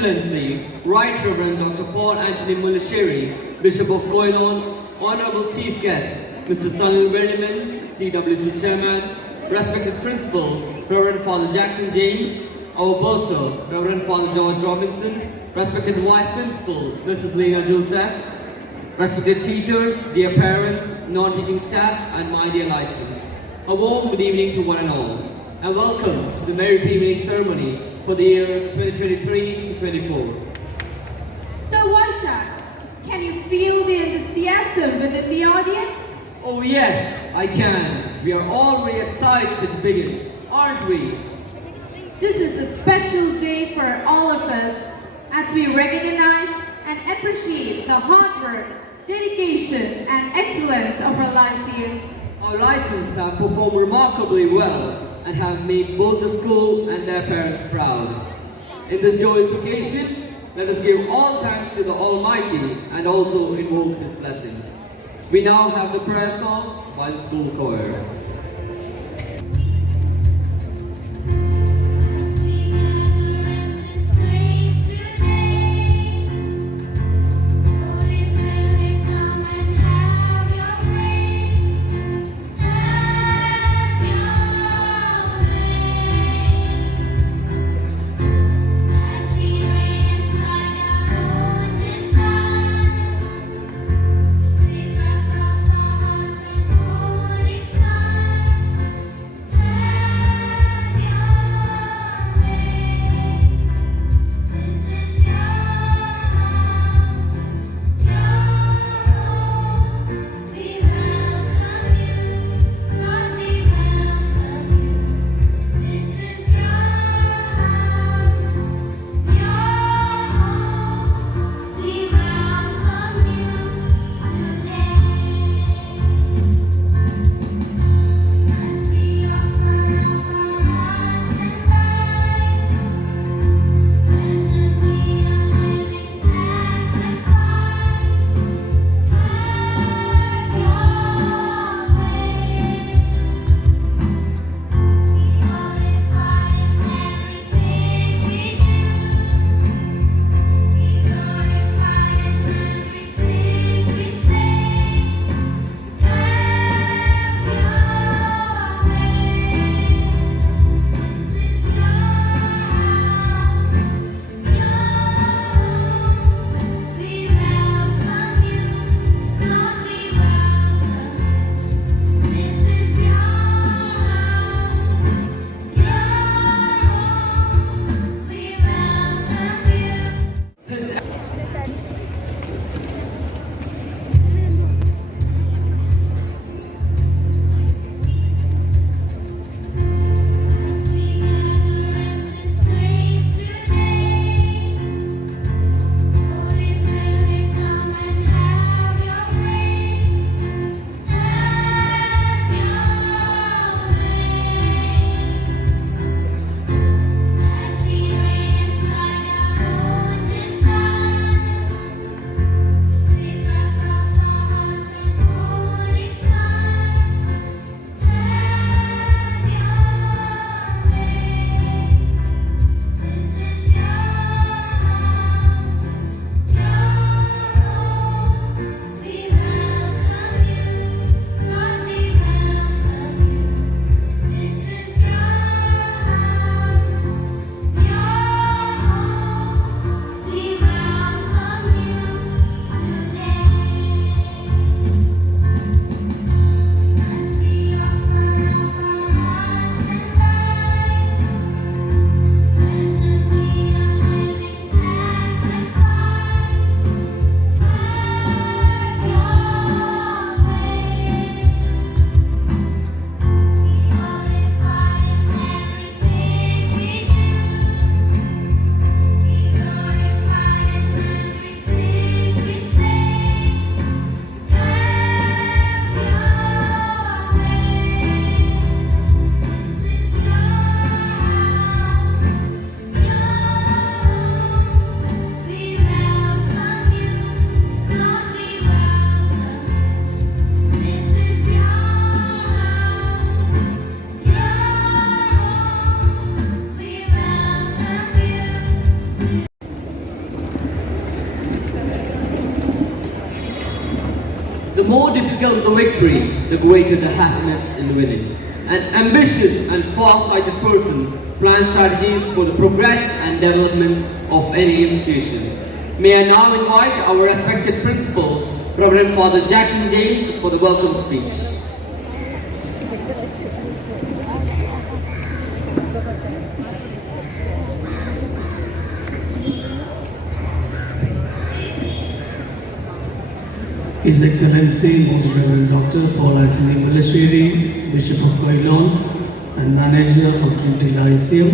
Excellency, Right Reverend Dr. Paul Anthony Mulasheri, Bishop of Kollam, Honorable Chief Guest, Mr. Sunil Verliman, CWC Chairman, respected Principal, Reverend Father Jackson James, our Bursar, Reverend Father George Robinson, respected Vice Principal, Mrs. Lena Joseph, respected teachers, dear parents, non-teaching staff, and my dear Lyceums. A warm good evening to one and all, and welcome to the Merit Evening Ceremony for the year 2023-24. So Vaishak, can you feel the enthusiasm within the audience? Oh yes, I can. We are all very excited to begin, aren't we? This is a special day for all of us as we recognize and appreciate the hard work, dedication, and excellence of our Lyceums. Our Lyceums have performed remarkably well and have made both the school and their parents proud. In this joyous occasion, let us give all thanks to the Almighty and also invoke His blessings. We now have the prayer song by the school choir. more difficult the victory, the greater the happiness in winning. An ambitious and far-sighted person plans strategies for the progress and development of any institution. May I now invite our respected principal, Reverend Father Jackson James, for the welcome speech. His Excellency Most Reverend Dr. Paul Anthony Mullasheri, Bishop of Kollam and Manager of Trinity Lyceum,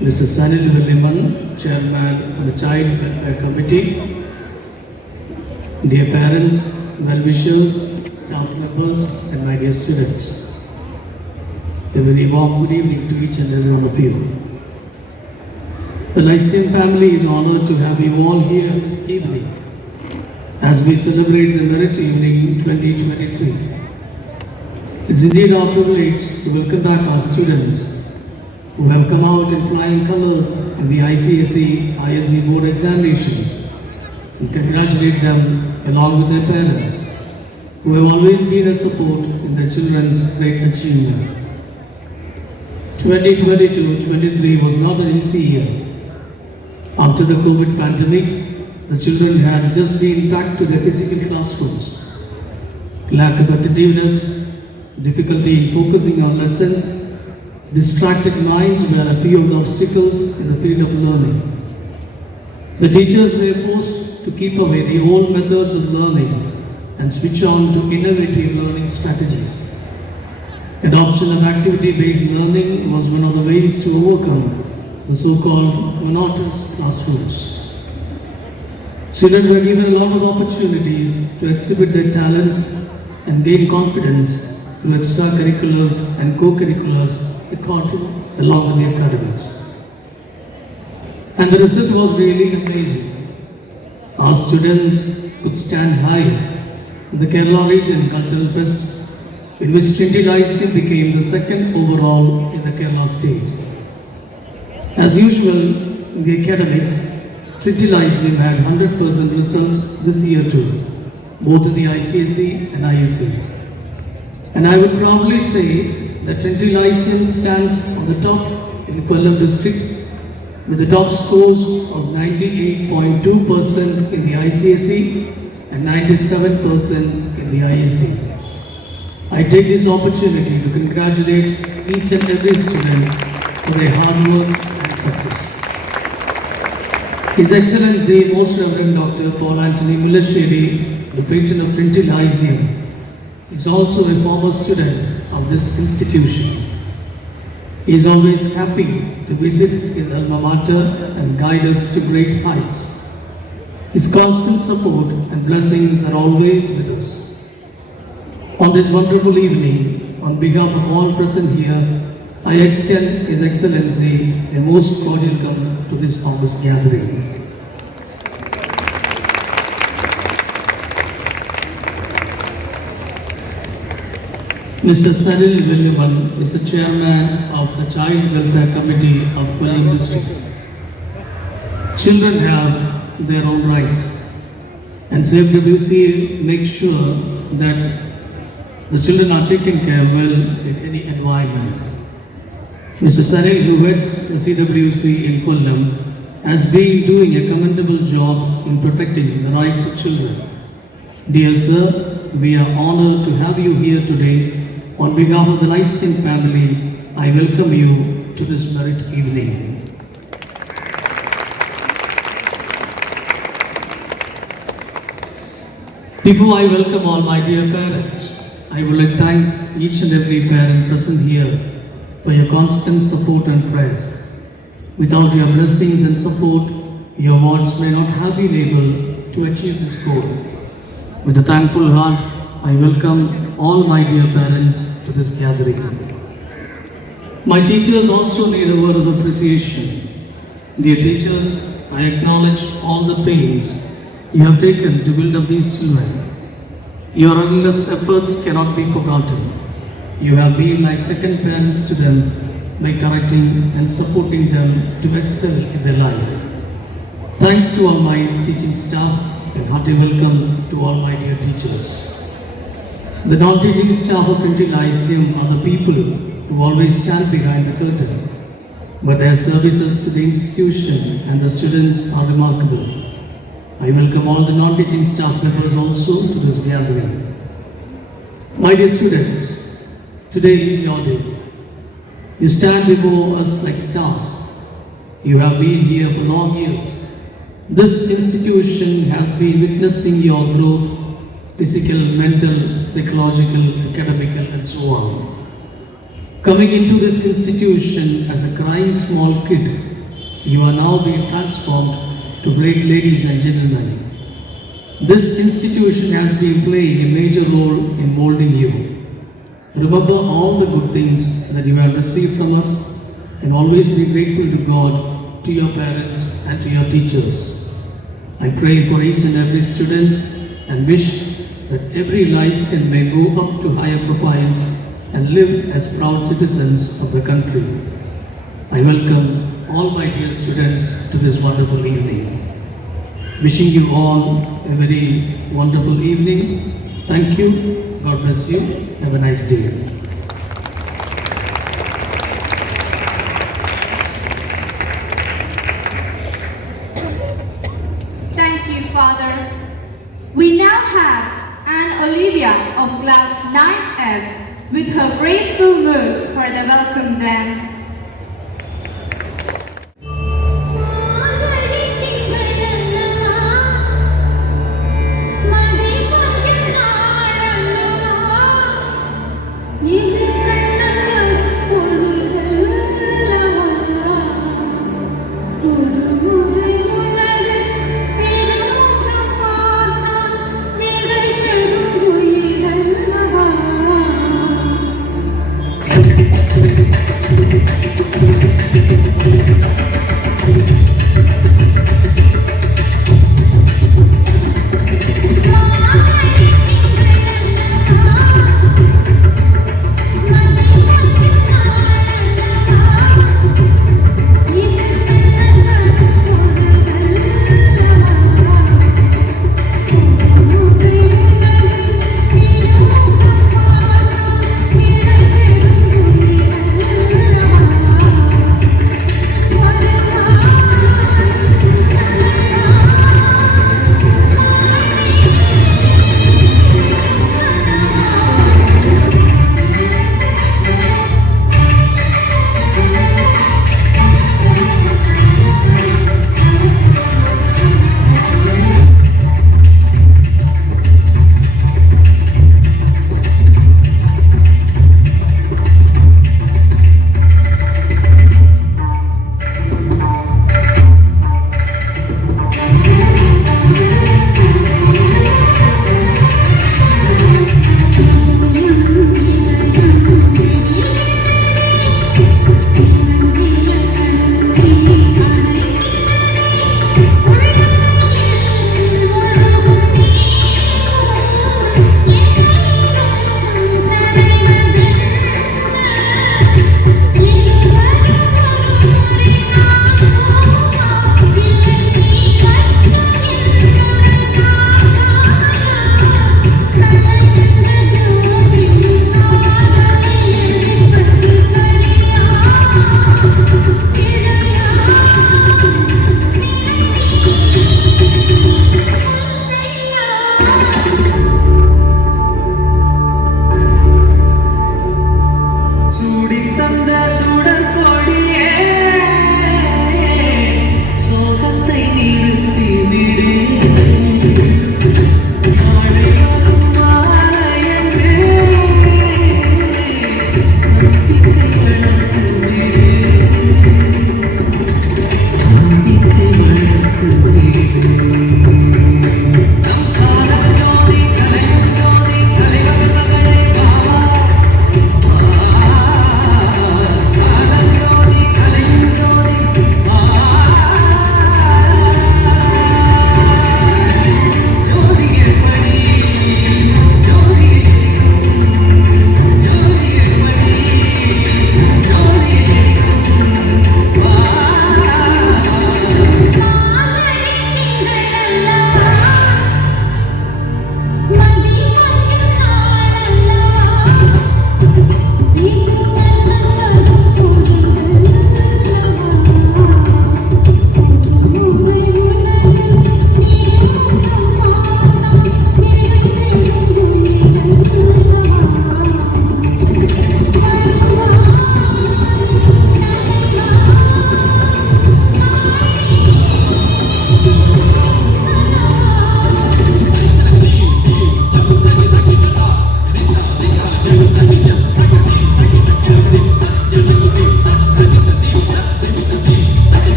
Mr. Sanil Villiman, Chairman of the Child Welfare Committee, dear parents, well-wishers, staff members, and my dear students, a very warm good evening to each and every one of you. The Lyceum family is honored to have you all here this evening as we celebrate the Merit Evening 2023. It's indeed our privilege to welcome back our students who have come out in flying colors in the ICSE, ISE board examinations, and congratulate them along with their parents who have always been a support in their children's great achievement. 2022-23 was not an easy year. After the COVID pandemic, the children had just been back to their physical classrooms. Lack of attentiveness, difficulty in focusing on lessons, distracted minds were a few of the obstacles in the field of learning. The teachers were forced to keep away the old methods of learning and switch on to innovative learning strategies. Adoption of activity-based learning was one of the ways to overcome the so-called monotonous classrooms. Children were given a lot of opportunities to exhibit their talents and gain confidence through extracurriculars and co-curriculars along with the academics. And the result was really amazing. Our students could stand high in the Kerala Region Cultural Fest, in which Trinity Lyceum became the second overall in the Kerala state. As usual in the academics, Trinity Lyceum had 100% result this year too, both in the ICSE and ISE. And I would proudly say that Trinity Lyceum stands on the top in Kollam district with the top scores of 98.2% in the ICSE and 97% in the ISE. I take this opportunity to congratulate each and every student for their hard work and success. His Excellency Most Reverend Dr. Paul Anthony Mullasheri, the patron of Trinity Lyceum, is also a former student of this institution. He is always happy to visit his alma mater and guide us to great heights. His constant support and blessings are always with us. On this wonderful evening, on behalf of all present here, I extend His Excellency a most cordial welcome to this august gathering. Mr. Sanil Villiman is the chairman of the Child Welfare Committee of Kollam district. Children have their own rights, and CWC makes sure that the children are taken care of well in any environment. Mr. Sanil, who heads the CWC in Kollam, has been doing a commendable job in protecting the rights of children. Dear sir, we are honored to have you here today. On behalf of the Lyceum family, I welcome you to this merit evening. Before I welcome all my dear parents, I would like to thank each and every parent present here for your constant support and prayers. Without your blessings and support, your wards may not have been able to achieve this goal. With a thankful heart, I welcome all my dear parents to this gathering. My teachers also need a word of appreciation. Dear teachers, I acknowledge all the pains you have taken to build up these children. Your endless efforts cannot be forgotten. You have been like second parents to them by correcting and supporting them to excel in their life. Thanks to all my teaching staff and hearty welcome to all my dear teachers. The non-teaching staff of Trinity Lyceum are the people who always stand behind the curtain, but their services to the institution and the students are remarkable. I welcome all the non-teaching staff members also to this gathering. My dear students, today is your day. You stand before us like stars. You have been here for long years. This institution has been witnessing your growth, physical, mental, psychological, academical, and so on. Coming into this institution as a crying small kid, you are now being transformed to great ladies and gentlemen. This institution has been playing a major role in molding you. Remember all the good things that you have received from us and always be grateful to God, to your parents, and to your teachers. I pray for each and every student and wish that every Lyceum may go up to higher profiles and live as proud citizens of the country. I welcome all my dear students to this wonderful evening. Wishing you all a very wonderful evening. Thank you. God bless you. Have a nice day. Thank you, Father. We now have Anne Olivia of class 9F with her graceful moves for the welcome dance.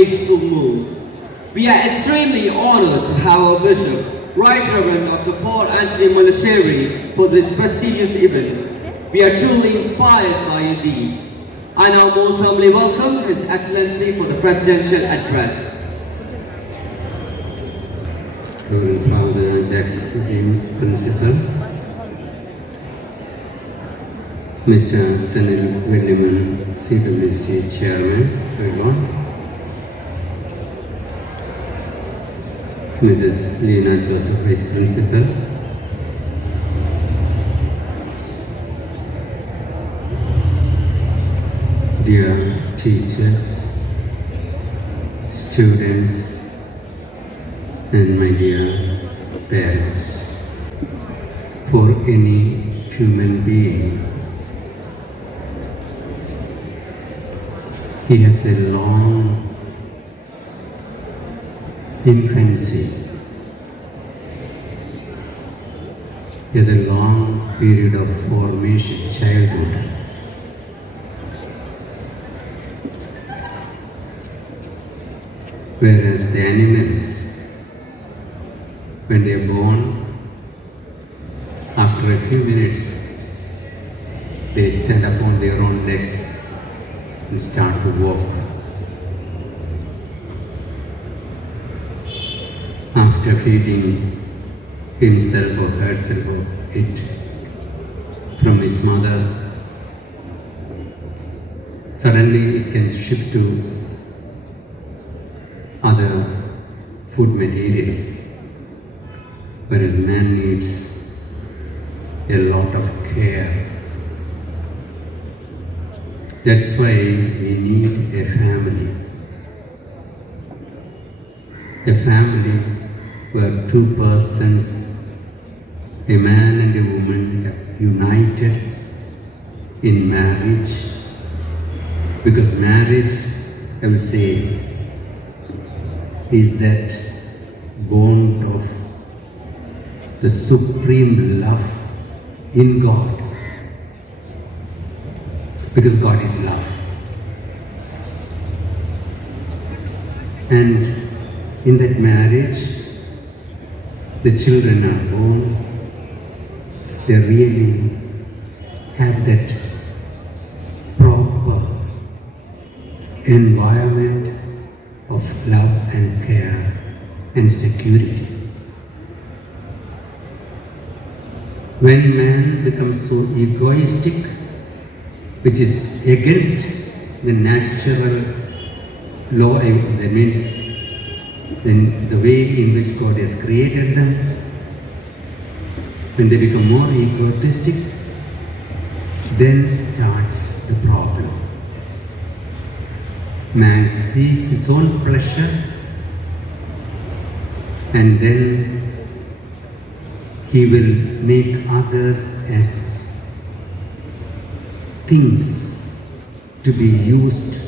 graceful moves. We are extremely honored to have our Bishop, Right Reverend Dr. Paul Anthony Mulasheri, for this prestigious event. We are truly inspired by your deeds. I now most humbly welcome His Excellency for the Presidential Address. Reverend Father James Principal, Mr. Sunil Williman, CWC Chairman, everyone, Mrs. Lena Joseph, Vice Principal, dear teachers, students, and my dear parents. For any human being, he has a long infancy. He has a long period of formation, childhood. Whereas the animals, when they are born, after a few minutes, they stand upon their own legs and start to walk. After feeding himself or herself or it from his mother, suddenly it can shift to other food materials. Whereas man needs a lot of care. That's why we need a family. A family where two persons, a man and a woman, are united in marriage. Because marriage, I will say, is that bond of the supreme love in God, because God is love. And in that marriage, the children are born, they really have that proper environment of love and care and security. When man becomes so egoistic, which is against the natural law, that means the way in which God has created them, when they become more egoistic, then starts the problem. Man seeks his own pleasure, and then he will make others as things to be used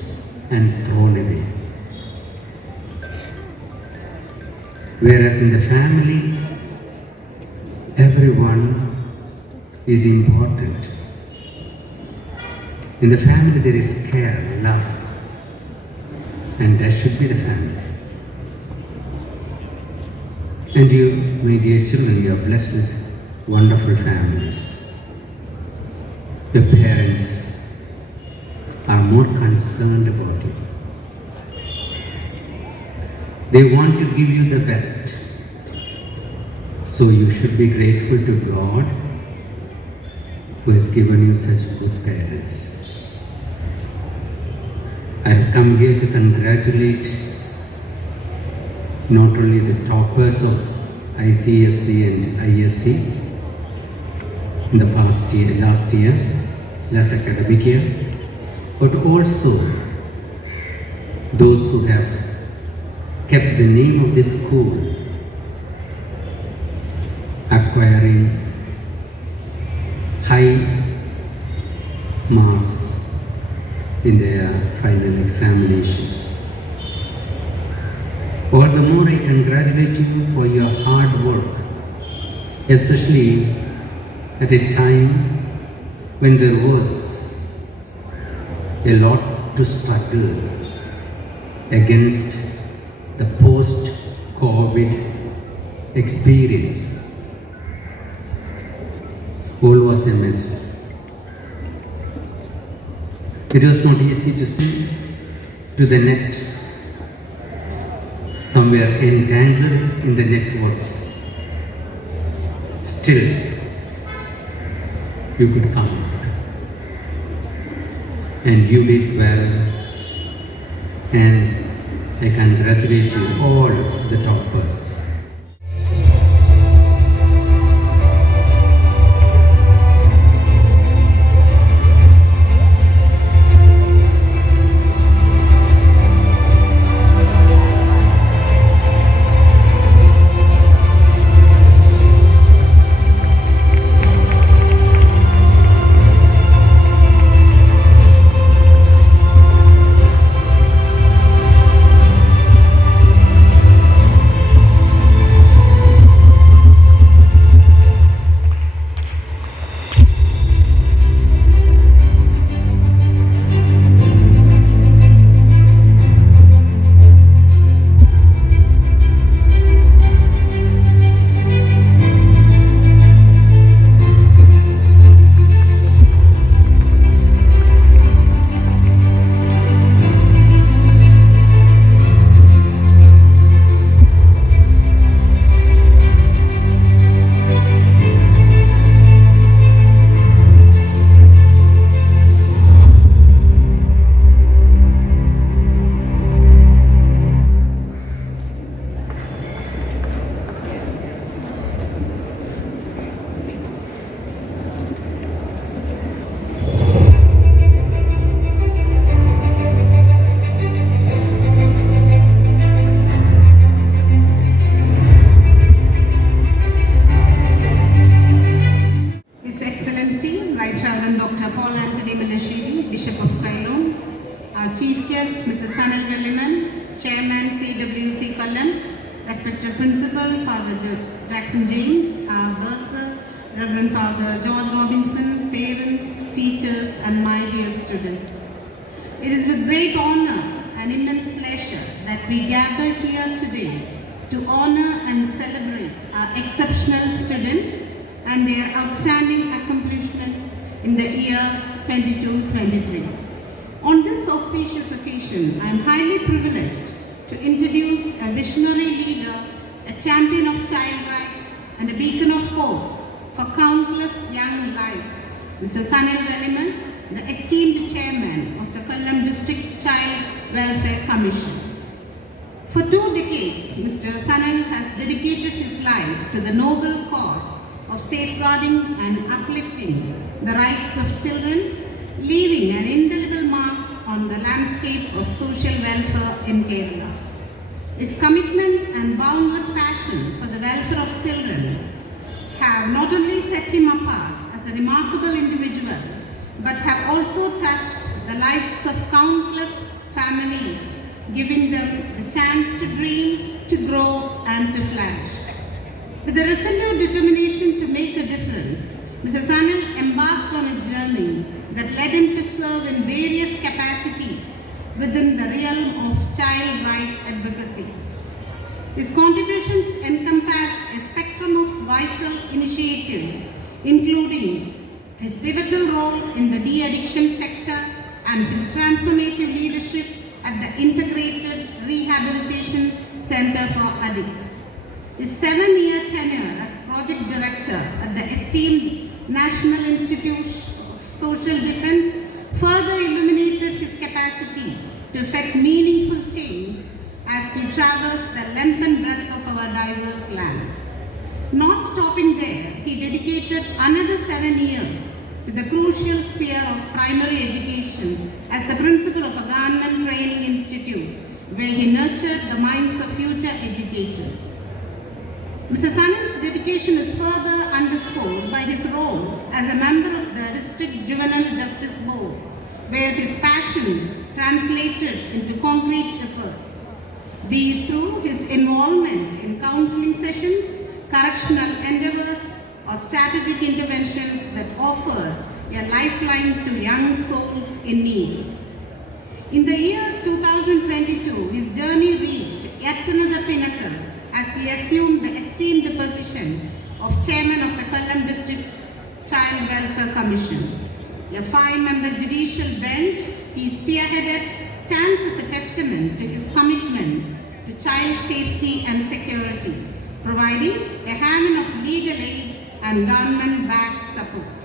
and thrown away. Whereas in the family, everyone is important. In the family there is care, love, and that should be the family. And you, my dear children, you are blessed with wonderful families. Your parents are more concerned about you. They want to give you the best. So you should be grateful to God who has given you such good parents. I have come here to congratulate not only the toppers of ICSC and ISC in the last academic year, but also those who have kept the name of this school, acquiring high marks in their final examinations. All the more I congratulate you for your hard work, especially at a time when there was a lot to struggle, against the post-COVID experience. All was a mess. It was not easy to swim to the net. Some were entangled in the networks. Still, you could come out. And you did well. And I congratulate you all, the toppers. Bishop of Kollam, our Chief Guest, Mr. Sanal Velliman, Chairman CWC Kollam, respected Principal, Father Jackson James, our Bursar, Reverend Father George Robinson, parents, teachers, and my dear students. It is with great honor and immense pleasure that we gather here today to honor and celebrate our exceptional students and their outstanding accomplishments in the year 22-23. On this auspicious occasion, I am highly privileged to introduce a visionary leader, a champion of child rights, and a beacon of hope for countless young lives, Mr. Sanal Velliman, the esteemed chairman of the Kollam District Child Welfare Commission. For 2 decades, Mr. Sanal has dedicated his life to the noble cause of safeguarding and uplifting the rights of children, leaving an indelible mark on the landscape of social welfare in Kerala. His commitment and boundless passion for the welfare of children have not only set him apart as a remarkable individual, but have also touched the lives of countless families, giving them the chance to dream, to grow, and to flourish. With a resolute determination to make a difference, Mr. Sanal embarked on a journey that led him to serve in various capacities within the realm of child right advocacy. His contributions encompass a spectrum of vital initiatives, including his pivotal role in the de-addiction sector and his transformative leadership at the Integrated Rehabilitation Center for Addicts. His 7-year tenure as project director at the esteemed National Institute of Social Defense further illuminated his capacity to effect meaningful change as he traversed the length and breadth of our diverse land. Not stopping there, he dedicated another 7 years to the crucial sphere of primary education as the principal of a government training institute, where he nurtured the minds of future educators. Mr. Sanal's dedication is further underscored by his role as a member of the District Juvenile Justice Board, where his passion translated into concrete efforts, be it through his involvement in counseling sessions, correctional endeavors, or strategic interventions that offer a lifeline to young souls in need. In the year 2022, his journey reached yet another pinnacle as he assumed the esteemed position of Chairman of the Kollam District Child Welfare Commission. A 5-member judicial bench he spearheaded stands as a testament to his commitment to child safety and security, providing a haven of legal aid and government-backed support.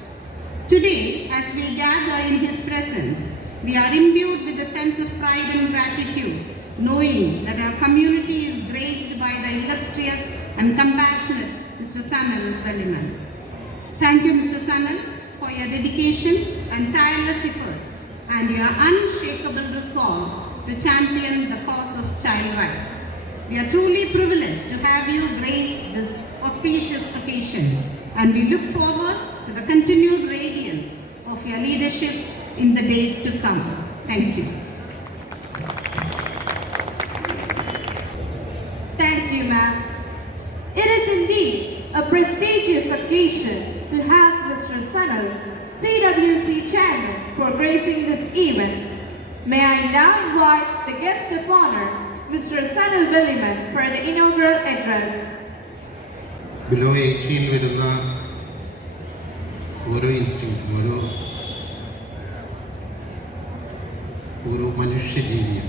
Today, as we gather in his presence, we are imbued with a sense of pride and gratitude, knowing that our community is graced by the illustrious and compassionate Mr. Sanal Velliman. Thank you, Mr. Sanal, for your dedication and tireless efforts and your unshakable resolve to champion the cause of child rights. We are truly privileged to have you grace this auspicious occasion, and we look forward to the continued radiance of your leadership in the days to come. Thank you. Thank you, ma'am. It is indeed a prestigious occasion to have Mr. Sanal, CWC Chairman, for gracing this event. May I now invite the guest of honor, Mr. Sanal Velliman, for the inaugural address. Below 18 വരുന്ന ഓരോ ഇൻസ്റ്റിങ്ക്റ്റും ഓരോ മനുഷ്യജീവിയും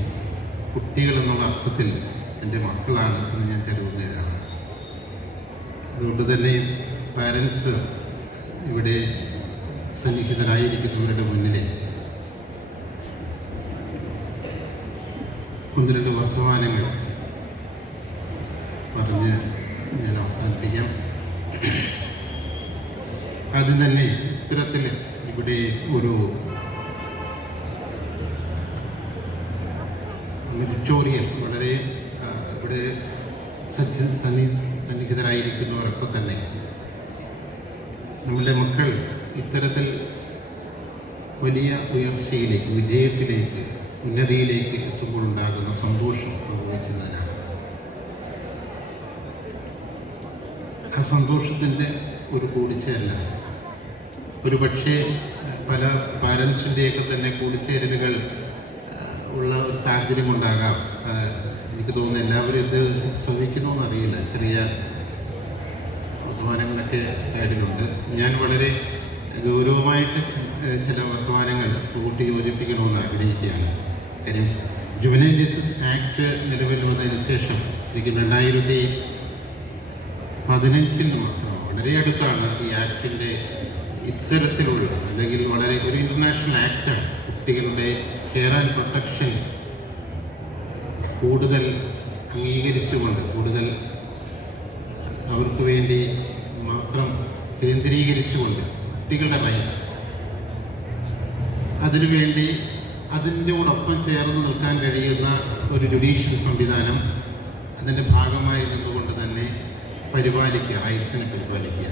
കുട്ടികൾ എന്നുള്ള അർത്ഥത്തിൽ എൻ്റെ മക്കളാണ് എന്ന് ഞാൻ കരുതുന്നവരാണ്. അതുകൊണ്ട് തന്നെ പാരൻസ് ഇവിടെ സന്നിഹിതരായിരിക്കുന്നവരുടെ മുന്നിൽ ഒന്ന് രണ്ട് വർത്തമാനങ്ങൾ പറഞ്ഞ് ഞാൻ അവസാനിപ്പിക്കാം. ആദ്യം തന്നെ ഇത്തരത്തിൽ ഇവിടെ ഒരു മെഡിറ്റോറിയൽ വളരെ ഇവിടെ സന്നിഹിതരായിരിക്കുന്നവരൊക്കെ തന്നെ നമ്മളുടെ മക്കൾ ഇത്തരത്തിൽ വലിയ ഉയർച്ചയിലേക്ക്, വിജയത്തിലേക്ക്, ഉന്നതിയിലേക്ക് എത്തുമ്പോഴുണ്ടാകുന്ന സന്തോഷം അനുഭവിക്കുന്നതിനാണ്. ആ സന്തോഷത്തിൻ്റെ ഒരു കൂടിച്ചേരല ഒരു പക്ഷേ പല പാരൻസിൻ്റെയൊക്കെ തന്നെ കൂടിച്ചേരലുകൾ ഉള്ള ഒരു സാഹചര്യം കൊണ്ടാകാം. എനിക്ക് തോന്നുന്നു എല്ലാവരും ഇത് ശ്രമിക്കണമെന്നറിയില്ല. ചെറിയ വർത്തമാനങ്ങളൊക്കെ സൈഡിലുണ്ട്. ഞാൻ വളരെ ഗൗരവമായിട്ട് ചില വർത്തമാനങ്ങൾ കൂട്ടി യോജിപ്പിക്കണമെന്ന് ആഗ്രഹിക്കുകയാണ്. കാര്യം ജുവനൈൽ ജസ്റ്റിസ് ആക്ട് നിലവിൽ വന്നതിന് ശേഷം ശരിക്കും 2015 മാത്രം വളരെ അടുത്താണ് ഈ ആക്ടിൻ്റെ ഇത്തരത്തിലുള്ള അല്ലെങ്കിൽ വളരെ ഒരു ഇൻ്റർനാഷണൽ ആക്റ്റാണ്. കുട്ടികളുടെ കെയർ ആൻഡ് പ്രൊട്ടക്ഷൻ കൂടുതൽ അംഗീകരിച്ചുകൊണ്ട്, കൂടുതൽ അവർക്ക് വേണ്ടി മാത്രം കേന്ദ്രീകരിച്ചുകൊണ്ട് കുട്ടികളുടെ റൈറ്റ്സ് അതിനുവേണ്ടി അതിൻ്റെ കൂടൊപ്പം ചേർന്ന് നിൽക്കാൻ കഴിയുന്ന ഒരു ജുഡീഷ്യൽ സംവിധാനം അതിൻ്റെ ഭാഗമായി നിന്നുകൊണ്ട് തന്നെ പരിപാലിക്കുക, റൈറ്റ്സിനെ പരിപാലിക്കുക.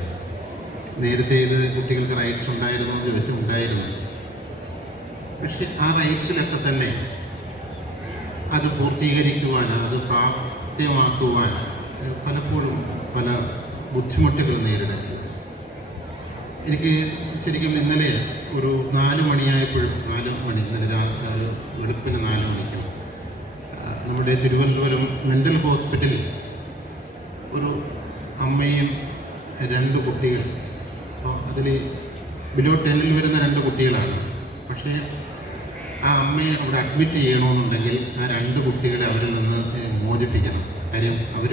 നേരത്തെ ഇത് കുട്ടികൾക്ക് റൈറ്റ്സ് ഉണ്ടായിരുന്നു എന്ന് ചോദിച്ചാൽ ഉണ്ടായിരുന്നു. പക്ഷെ ആ റൈറ്റ്സിലൊക്കെ തന്നെ അത് പൂർത്തീകരിക്കുവാൻ, അത് പ്രാപ്യമാക്കുവാൻ പലപ്പോഴും പല ബുദ്ധിമുട്ടുകൾ നേരിടുന്നു. എനിക്ക് ശരിക്കും ഇന്നലെ ഒരു 4 മണിയായപ്പോഴും 4 മണി ഇന്നലെ വെളുപ്പിന് 4 മണിക്ക് നമ്മുടെ തിരുവനന്തപുരം മെൻ്റൽ ഹോസ്പിറ്റലിൽ ഒരു അമ്മയും 2 കുട്ടികൾ, അപ്പോൾ അതിൽ ബിലോ 10 വരുന്ന 2 കുട്ടികളാണ്. പക്ഷേ ആ അമ്മയെ അവിടെ അഡ്മിറ്റ് ചെയ്യണമെന്നുണ്ടെങ്കിൽ ആ 2 കുട്ടികളെ അവരിൽ നിന്ന് മോചിപ്പിക്കണം. കാര്യം അവർ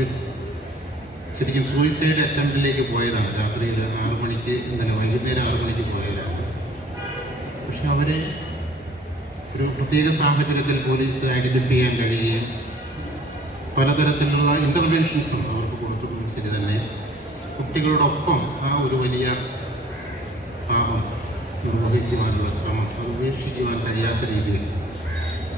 ശരിക്കും സൂയിസൈഡ് അറ്റംപ്റ്റിലേക്ക് പോയതാണ്. രാത്രിയിൽ 6 മണിക്ക്, ഇന്നലെ വൈകുന്നേരം 6 മണിക്ക് പോയതാണ്. പക്ഷെ അവരെ ഒരു പ്രത്യേക സാഹചര്യത്തിൽ പോലീസ് ഐഡൻറ്റിഫൈ ചെയ്യാൻ കഴിയുകയും പലതരത്തിലുള്ള ഇൻ്റർവെൻഷൻസും അവർക്ക് കൊടുത്തിട്ടും ശരി തന്നെ കുട്ടികളോടൊപ്പം ആ ഒരു വലിയ പാപം നിർവഹിക്കുവാനുള്ള ശ്രമം അത് ഉപേക്ഷിക്കുവാൻ കഴിയാത്ത രീതിയിൽ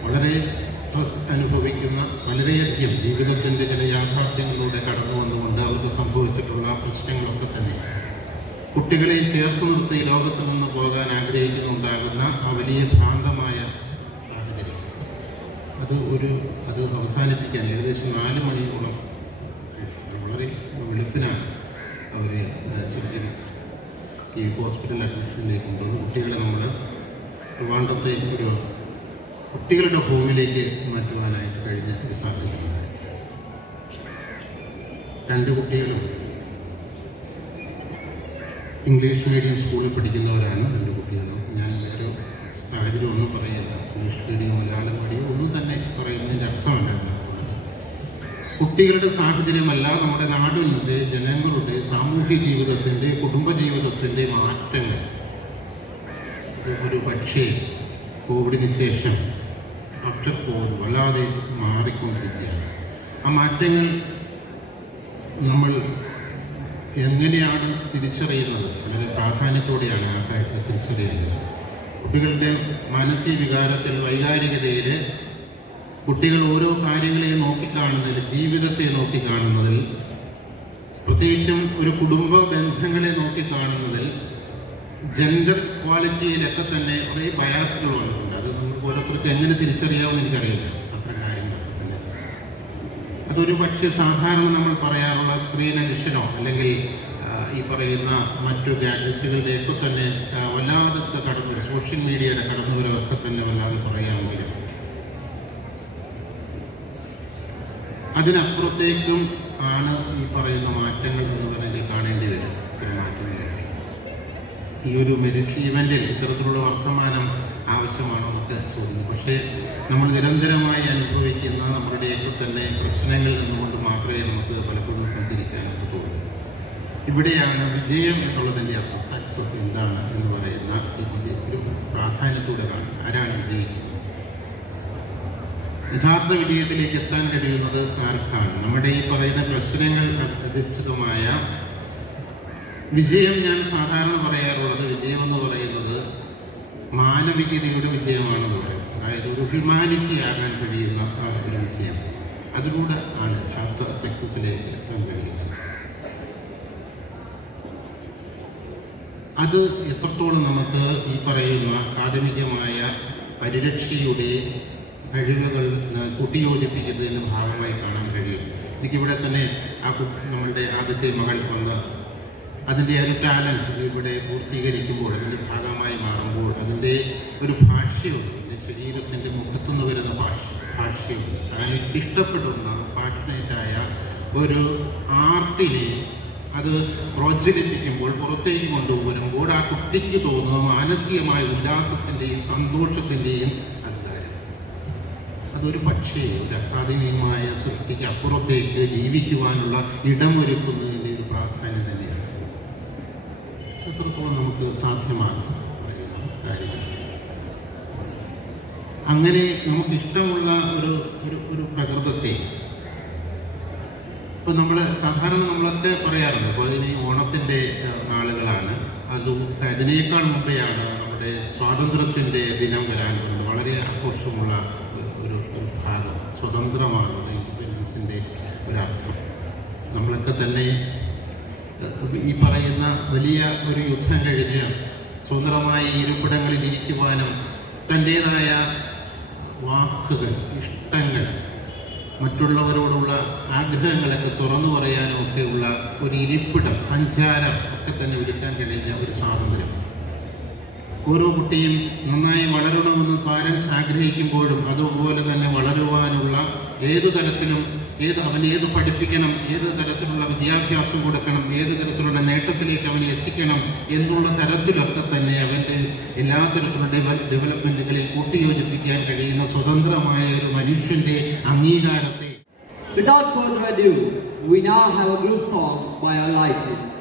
വളരെ സ്ട്രെസ് അനുഭവിക്കുന്ന, വളരെയധികം ജീവിതത്തിൻ്റെ ചില യാഥാർത്ഥ്യങ്ങളിലൂടെ കടന്നു വന്നുകൊണ്ട് അവർക്ക് സംഭവിച്ചിട്ടുള്ള പ്രശ്നങ്ങളൊക്കെ തന്നെ കുട്ടികളെ ചേർത്ത് നിർത്തി ലോകത്ത് നിന്ന് പോകാൻ ആഗ്രഹിക്കുന്നുണ്ടാകുന്ന ആ വലിയ ഭ്രാന്തമായ സാഹചര്യം അത് അവസാനിപ്പിക്കാൻ ഏകദേശം 4 മണിയോളം വളരെ വെളുപ്പിനാണ് അവർ ശരിക്കും ഈ ഹോസ്പിറ്റൽ അഡ്മിഷനിലേക്ക് കൊണ്ടുവന്ന് കുട്ടികളെ നമ്മൾ ട്രിവാൻഡ്രത്തെ ഒരു കുട്ടികളുടെ ഹോമിലേക്ക് മാറ്റുവാനായിട്ട് കഴിഞ്ഞ ഒരു സാഹചര്യമുണ്ടായി. 2 കുട്ടികളും ഇംഗ്ലീഷ് മീഡിയം സ്കൂളിൽ പഠിക്കുന്നവരാണ്. 2 കുട്ടികളും. ഞാൻ വേറെ സാഹചര്യം ഒന്നും പറയില്ല. ഇംഗ്ലീഷ് മീഡിയം മലയാളം മീഡിയം ഒന്നും തന്നെ പറയുന്നതിൻ്റെ അർത്ഥമല്ല അതിനകത്തുള്ളത്. കുട്ടികളുടെ സാഹചര്യമല്ല നമ്മുടെ നാടിൻ്റെ ജനങ്ങളുടെ സാമൂഹ്യ ജീവിതത്തിൻ്റെ കുടുംബ ജീവിതത്തിൻ്റെ മാറ്റങ്ങൾ ഒരു പക്ഷേ കോവിഡിന് ശേഷം ആഫ്റ്റർ കോവിഡ് വല്ലാതെ മാറിക്കൊണ്ടിരിക്കുകയാണ്. ആ മാറ്റങ്ങൾ നമ്മൾ എങ്ങനെയാണ് തിരിച്ചറിയുന്നത്? വളരെ പ്രാധാന്യത്തോടെയാണ് ആ കാര്യത്തെ തിരിച്ചറിയേണ്ടത്. കുട്ടികളുടെ മാനസിക വികാരത്തിൽ, വൈകാരികതയിൽ, കുട്ടികൾ ഓരോ കാര്യങ്ങളെയും നോക്കിക്കാണുന്നതിൽ, ജീവിതത്തെ നോക്കിക്കാണുന്നതിൽ, പ്രത്യേകിച്ചും ഒരു കുടുംബ ബന്ധങ്ങളെ നോക്കിക്കാണുന്നതിൽ, ജെൻഡർ ഇക്വാലിറ്റിയിലൊക്കെ തന്നെ കുറേ ബയാസുകൾ വന്നിട്ടുണ്ട്. അത് നമുക്ക് ഓരോരുത്തർക്ക് എങ്ങനെ തിരിച്ചറിയാമെന്ന് എനിക്കറിയില്ല. അത്തരം കാര്യങ്ങളൊക്കെ തന്നെ അതൊരു പക്ഷേ സാധാരണ നമ്മൾ പറയാറുള്ള സ്ക്രീൻ അഡിക്ഷനോ അല്ലെങ്കിൽ ഈ പറയുന്ന മറ്റു ഗാഡ്ജറ്റുകളുടെയൊക്കെ തന്നെ വല്ലാതെ കടന്നു, സോഷ്യൽ മീഡിയയുടെ കടന്നുവരവൊക്കെ തന്നെ വല്ലാതെ പറയാമെങ്കിലും അതിനപ്പുറത്തേക്കും ആണ് ഈ പറയുന്ന മാറ്റങ്ങൾ എന്ന് വേണമെങ്കിൽ കാണേണ്ടി വരും. ഇത്തരം മാറ്റങ്ങളിലേക്ക് ഈ ഒരു മെറിറ്റ് ഇവൻറ്റിൽ ഇത്തരത്തിലുള്ള വർത്തമാനം ആവശ്യമാണോ എന്നൊക്കെ ചോദിക്കുന്നു. പക്ഷേ നമ്മൾ നിരന്തരമായി അനുഭവിക്കുന്ന നമ്മളുടെയൊക്കെ തന്നെ പ്രശ്നങ്ങളിൽ നിന്നുകൊണ്ട് മാത്രമേ നമുക്ക് പലപ്പോഴും സഞ്ചരിക്കാനൊക്കെ തോന്നൂ. ഇവിടെയാണ് വിജയം എന്നുള്ളതിൻ്റെ അർത്ഥം. സക്സസ് എന്താണ് എന്ന് പറയുന്ന ഒരു പ്രാധാന്യത്തോടെ കാണും. ആരാണ് വിജയിക്കുന്നത്? യഥാർത്ഥ വിജയത്തിലേക്ക് എത്താൻ കഴിയുന്നത് ആർക്കാണ്? നമ്മുടെ ഈ പറയുന്ന പ്രശ്നങ്ങൾ അധിഷ്ഠിതമായ വിജയം, ഞാൻ സാധാരണ പറയാറുള്ളത് വിജയം എന്ന് പറയുന്നത് മാനവികതയുടെ വിജയമാണെന്ന് പറയും. അതായത് ഒരു ഹ്യൂമാനിറ്റി ആകാൻ കഴിയുന്ന ഒരു വിജയം. അതിലൂടെ ആണ് യഥാർത്ഥ സക്സസ്സിലേക്ക് എത്താൻ കഴിയുന്നത്. അത് എത്രത്തോളം നമുക്ക് ഈ പറയുന്ന ആധുനികമായ പരിരക്ഷയുടെ കഴിവുകൾ കൂട്ടിയോജിപ്പിക്കുന്നതിന് ഭാഗമായി കാണാൻ കഴിയും. എനിക്കിവിടെ തന്നെ നമ്മളുടെ ആദ്യത്തെ മകൾ വന്ന് അതിൻ്റെ ഒരു ടാലൻറ്റ് ഇവിടെ പൂർത്തീകരിക്കുമ്പോൾ, അതിൻ്റെ ഭാഗമായി മാറുമ്പോൾ അതിൻ്റെ ഒരു ഭാഷ്യമുണ്ട്. എൻ്റെ ശരീരത്തിൻ്റെ മുഖത്തുനിന്ന് വരുന്ന ഭാഷ്യമുണ്ട്. അങ്ങനെ ഇഷ്ടപ്പെടുന്ന പാഷനേറ്റായ ഒരു ആർട്ടിനെ അത് പ്രോജ്വലിപ്പിക്കുമ്പോൾ, പുറത്തേക്ക് കൊണ്ടുവരുമ്പോൾ ആ കുട്ടിക്ക് തോന്നുന്ന മാനസികമായ ഉല്ലാസത്തിൻ്റെയും സന്തോഷത്തിൻ്റെയും അധികാരം, അതൊരു പക്ഷേ ഒരു അക്കാദമികമായ സൃഷ്ടിക്ക് അപ്പുറത്തേക്ക് ജീവിക്കുവാനുള്ള ഇടമൊരുക്കുന്നതിൻ്റെ ഒരു പ്രാധാന്യം തന്നെയാണ്. എത്രത്തോളം നമുക്ക് സാധ്യമാകും പറയുന്ന കാര്യങ്ങൾ. അങ്ങനെ നമുക്കിഷ്ടമുള്ള ഒരു പ്രകൃതത്തെ ഇപ്പോൾ നമ്മൾ സാധാരണ നമ്മളൊക്കെ പറയാറുണ്ട്. അപ്പോൾ ഇനി ഓണത്തിൻ്റെ നാളുകളാണ്, അതിനേക്കാൾ മുമ്പെയാണ് നമ്മുടെ സ്വാതന്ത്ര്യത്തിൻ്റെ ദിനം വരാൻ പോകുന്നത്. വളരെ ആഘോഷമുള്ള ഒരു ഭാഗം സ്വതന്ത്രമാകുന്ന ഇൻഡിപെൻഡൻസിൻ്റെ ഒരർത്ഥം. നമ്മളൊക്കെ തന്നെ ഈ പറയുന്ന വലിയ ഒരു യുദ്ധം കഴിഞ്ഞ് സ്വതന്ത്രമായി ഇരിപ്പിടങ്ങളിൽ ഇരിക്കുവാനും തൻ്റേതായ വാക്കുകൾ, ഇഷ്ടങ്ങൾ, മറ്റുള്ളവരോടുള്ള ആഗ്രഹങ്ങളൊക്കെ തുറന്നു പറയാനും ഒക്കെയുള്ള ഒരു ഇരിപ്പിടം, സഞ്ചാരം ഒക്കെ തന്നെ ഒരുക്കാൻ കഴിഞ്ഞ ഒരു സ്വാതന്ത്ര്യം. ഓരോ കുട്ടിയും നന്നായി വളരണമെന്ന് പാരൻസ് ആഗ്രഹിക്കുമ്പോഴും അതുപോലെ തന്നെ വളരുവാനുള്ള ഏതു തരത്തിലും അവനെ ഏത് പഠിപ്പിക്കണം, ഏത് തരത്തിലുള്ള വിദ്യാഭ്യാസം കൊടുക്കണം, ഏത് തരത്തിലുള്ള നേട്ടത്തിലേക്ക് അവനെ എത്തിക്കണം എന്നുള്ള തരത്തിലൊക്കെ തന്നെ അവൻ്റെ എല്ലാ തരത്തിലുള്ള ഡെവലപ്മെൻറ്റുകളെ കൂട്ടിയോജിപ്പിക്കാൻ കഴിയുന്ന സ്വതന്ത്രമായ ഒരു മനുഷ്യൻ്റെ അംഗീകാരത്തെ. Without further ado, we now have a group song by our license.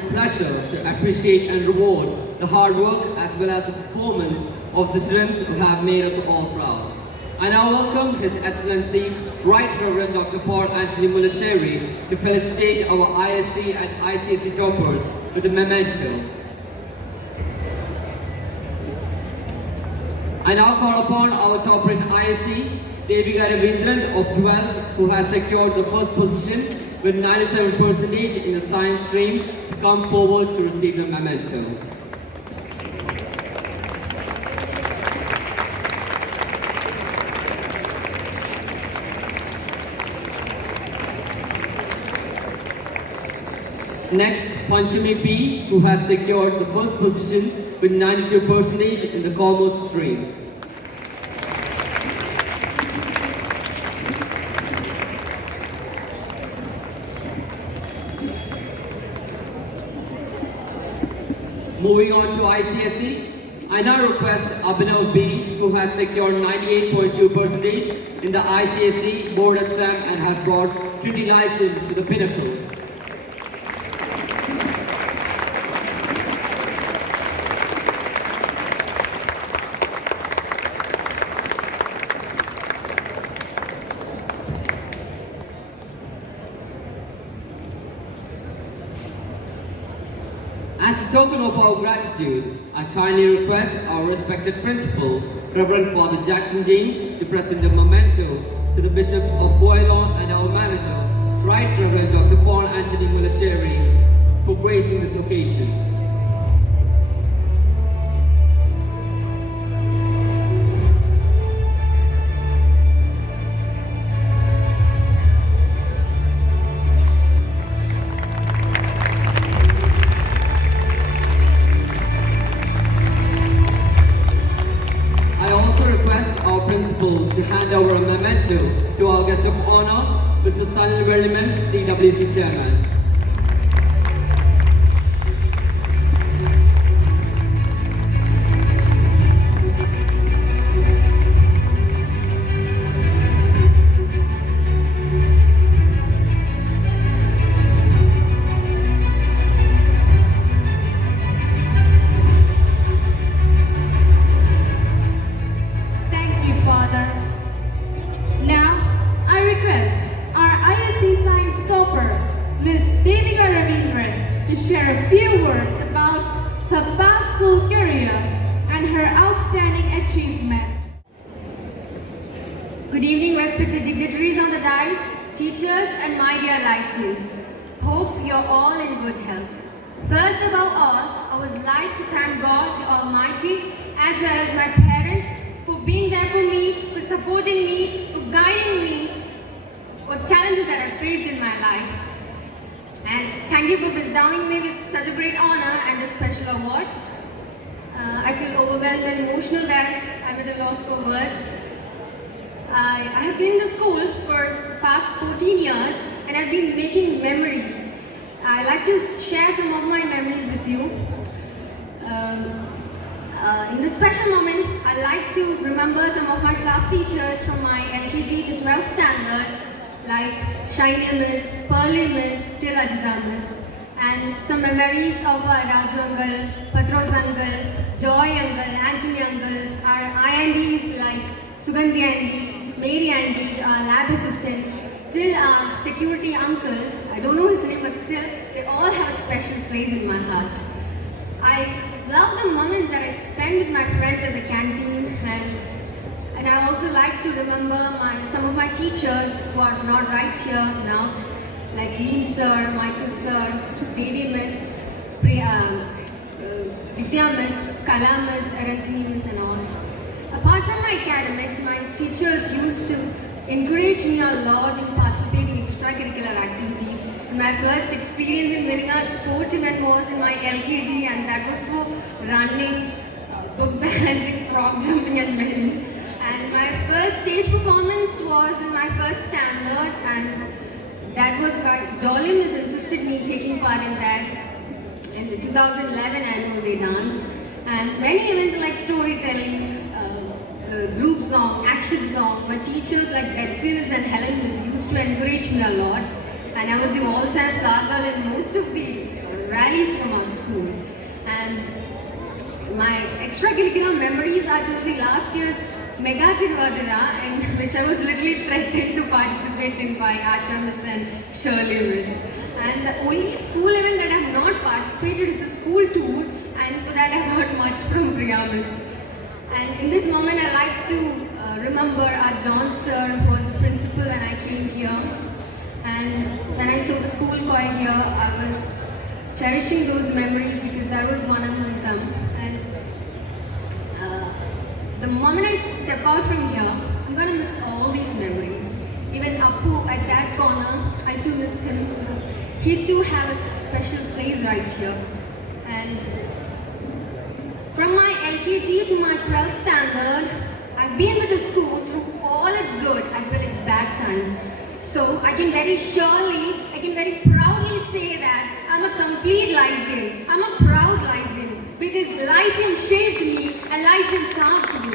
with pleasure to appreciate and reward the hard work as well as the performance of the students who have made us all proud. I now welcome His Excellency Right Reverend Dr. Paul Anthony Mulasheri to felicitate our ISC and ICSE toppers with a memento. I now call upon our topper in ISC, Devika Ravindran of 12th, who has secured the first position with 97% in the science stream, to come forward to receive the memento. Next, Panchami P, who has secured the first position with 92% in the commerce stream. Moving on to ICSE, I now request Abhinav B, who has secured 98.2% in the ICSE board exam and has brought Trinity Lyceum to the pinnacle. As a token of our gratitude, I kindly request our respected principal, Reverend Father Jackson James, to present the memento to the Bishop of Kollam and our manager, Right Reverend Dr. Paul Anthony Mulasheri, for gracing this occasion. Principal to hand over a memento to our guest of honor, Mr. Sanil Velliman, CWC Chairman. Share a few words about her past school career and her outstanding achievement. Good evening, respected dignitaries on the dais, teachers and my dear Lyceums. Hope you're all in good health. First of all, I would like to thank God the Almighty as well as my parents for being there for me, for supporting me, for guiding me for challenges that I faced in my life. And thank you for bestowing me with such a great honor and this special award. I feel overwhelmed and emotional that I'm at a loss for words. I have been in the school for past 14 years and I've been making memories. I like to share some of my memories with you. In this special moment, I like to remember some of my class teachers from my LKG to 12th standard, like Shiny Miss, Pearly Miss, till Ajita Miss, and some memories of our Raju Uncle, Patros Uncle, Joy Uncle, Anthony Uncle, our INDs like Sugandhi Andy, Mary Andy, our lab assistants, till our security uncle. I don't know his name, but still, they all have a special place in my heart. I love the moments that I spend with my friends at the canteen, and I also like to remember some of my teachers who are not right here now, like Lean Sir, Michael Sir, Devi Miss, Vidya Miss, Kollam Miss, Ranjini Miss and all. Apart from my academics, my teachers used to encourage me a lot in participating in extracurricular activities. My first experience in winning a sport event was in my LKG, and that was for running, book balancing, frog jumping and many. And my first stage performance was in my first standard, and that was by Jolly Miss insisted me taking part in that in the 2011 annual day dance. And many events like storytelling, group song, action song. My teachers like Betsy Miss and Helen Miss used to encourage me a lot. And I was the all-time flag girl in most of the rallies from our school. And my extracurricular memories are till the last year's Mega Tiruvadira, in which I was literally threatened to participate in by Asha Miss and Shirley Miss. And the only school event that I have not participated is the school tour, and for that I have heard much from Priya Miss. And in this moment I like to remember our John sir, who was the principal when I came here. And when I saw the school choir here, I was cherishing those memories because I was one among them. And the moment I step out from here, I'm going to miss all these memories. Even Appu at that corner, I too miss him because he too have a special place right here. And from my LKG to my 12th standard, I've been with the school through all its good as well as bad times. So I can very proudly say that I'm a complete Lyceum. I'm a proud Lyceum because Lyceum shaped me and Lyceum carved me.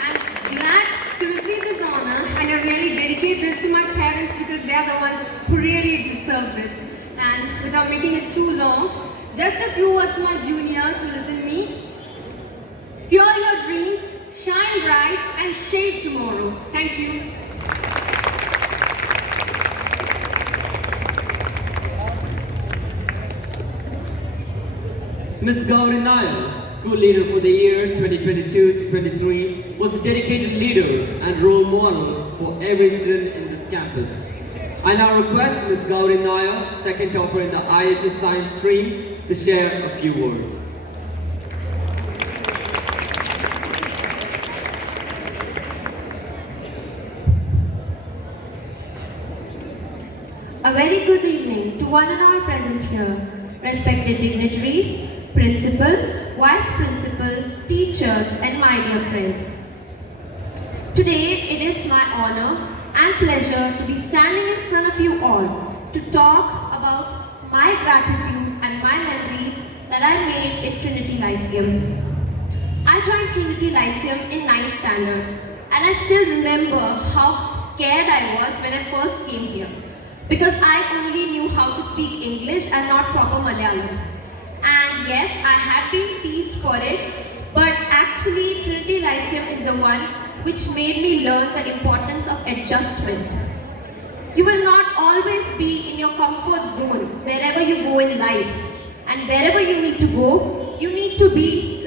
I'm glad to receive this honor, and I really dedicate this to my parents because they are the ones who really deserve this. And without making it too long, just a few words to my juniors who listen to me. Fuel your dreams, shine bright, and shape tomorrow. Thank you. Ms. Gauri Nair, school leader for the year 2022 to 23, was a dedicated leader and role model for every student in this campus. I now request Ms. Gauri Nair, second topper in the ISU Science stream, to share a few words. A very good evening to one and all present here, respected dignitaries, principal, vice principal, teachers, and my dear friends. Today, it is my honor and pleasure to be standing in front of you all to talk about my gratitude and my memories that I made in Trinity Lyceum. I joined Trinity Lyceum in 9th standard, and I still remember how scared I was when I first came here, because I only knew how to speak English and not proper Malayalam. And yes, I had been teased for it, but actually Trinity Lyceum is the one which made me learn the importance of adjustment. You will not always be in your comfort zone wherever you go in life. And wherever you need to go, you need to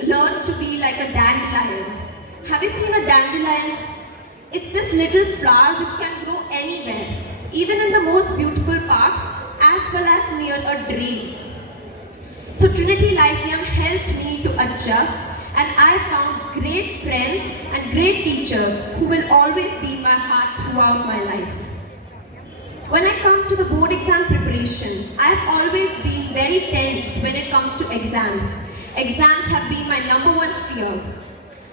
learn to be like a dandelion. Have you seen a dandelion? It's this little flower which can grow anywhere, even in the most beautiful parks, as well as near a drain. So Trinity Lyceum helped me to adjust, and I found great friends and great teachers who will always be in my heart throughout my life. When I come to the board exam preparation, I have always been very tensed when it comes to exams. Exams have been my number one fear.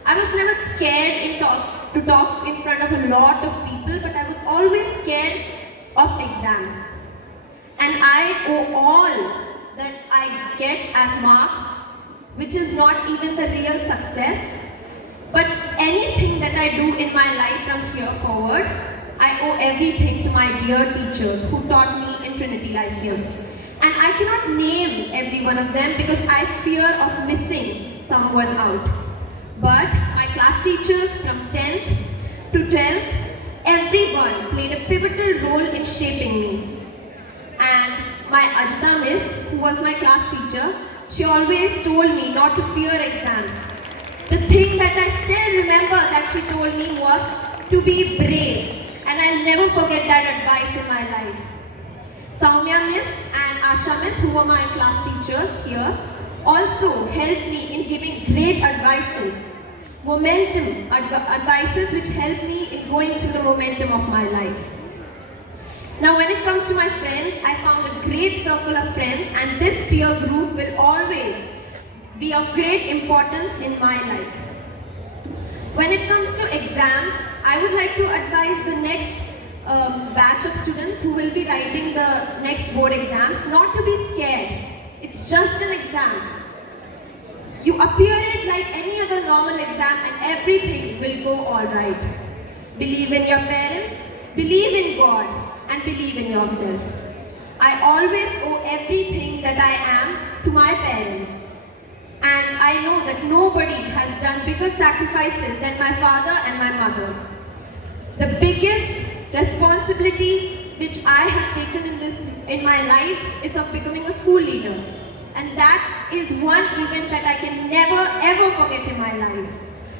I was never scared to talk in front of a lot of people, but I was always scared of exams. And I owe all that I get as marks, which is not even the real success, but anything that I do in my life from here forward, I owe everything to my dear teachers who taught me in Trinity Lyceum. And I cannot name every one of them because I fear of missing someone out. But my class teachers from 10th to 12th, everyone played a pivotal role in shaping me. And my Ajda Miss, who was my class teacher, she always told me not to fear exams. The thing that I still remember that she told me was to be brave. And I'll never forget that advice in my life. Soumya Miss and Asha Miss, who were my class teachers here, also helped me in giving great advices. Advices which helped me in going through the momentum of my life. Now when it comes to my friends, I found a great circle of friends, and this peer group will always be of great importance in my life. When it comes to exams, I would like to advise the next batch of students who will be writing the next board exams not to be scared. It's just an exam. You appear it like any other normal exam and everything will go alright. Believe in your parents, believe in God, and believe in yourself. I always owe everything that I am to my parents. And I know that nobody has done bigger sacrifices than my father and my mother. The biggest responsibility which I have taken in my life is of becoming a school leader. And that is one event that I can never ever forget in my life.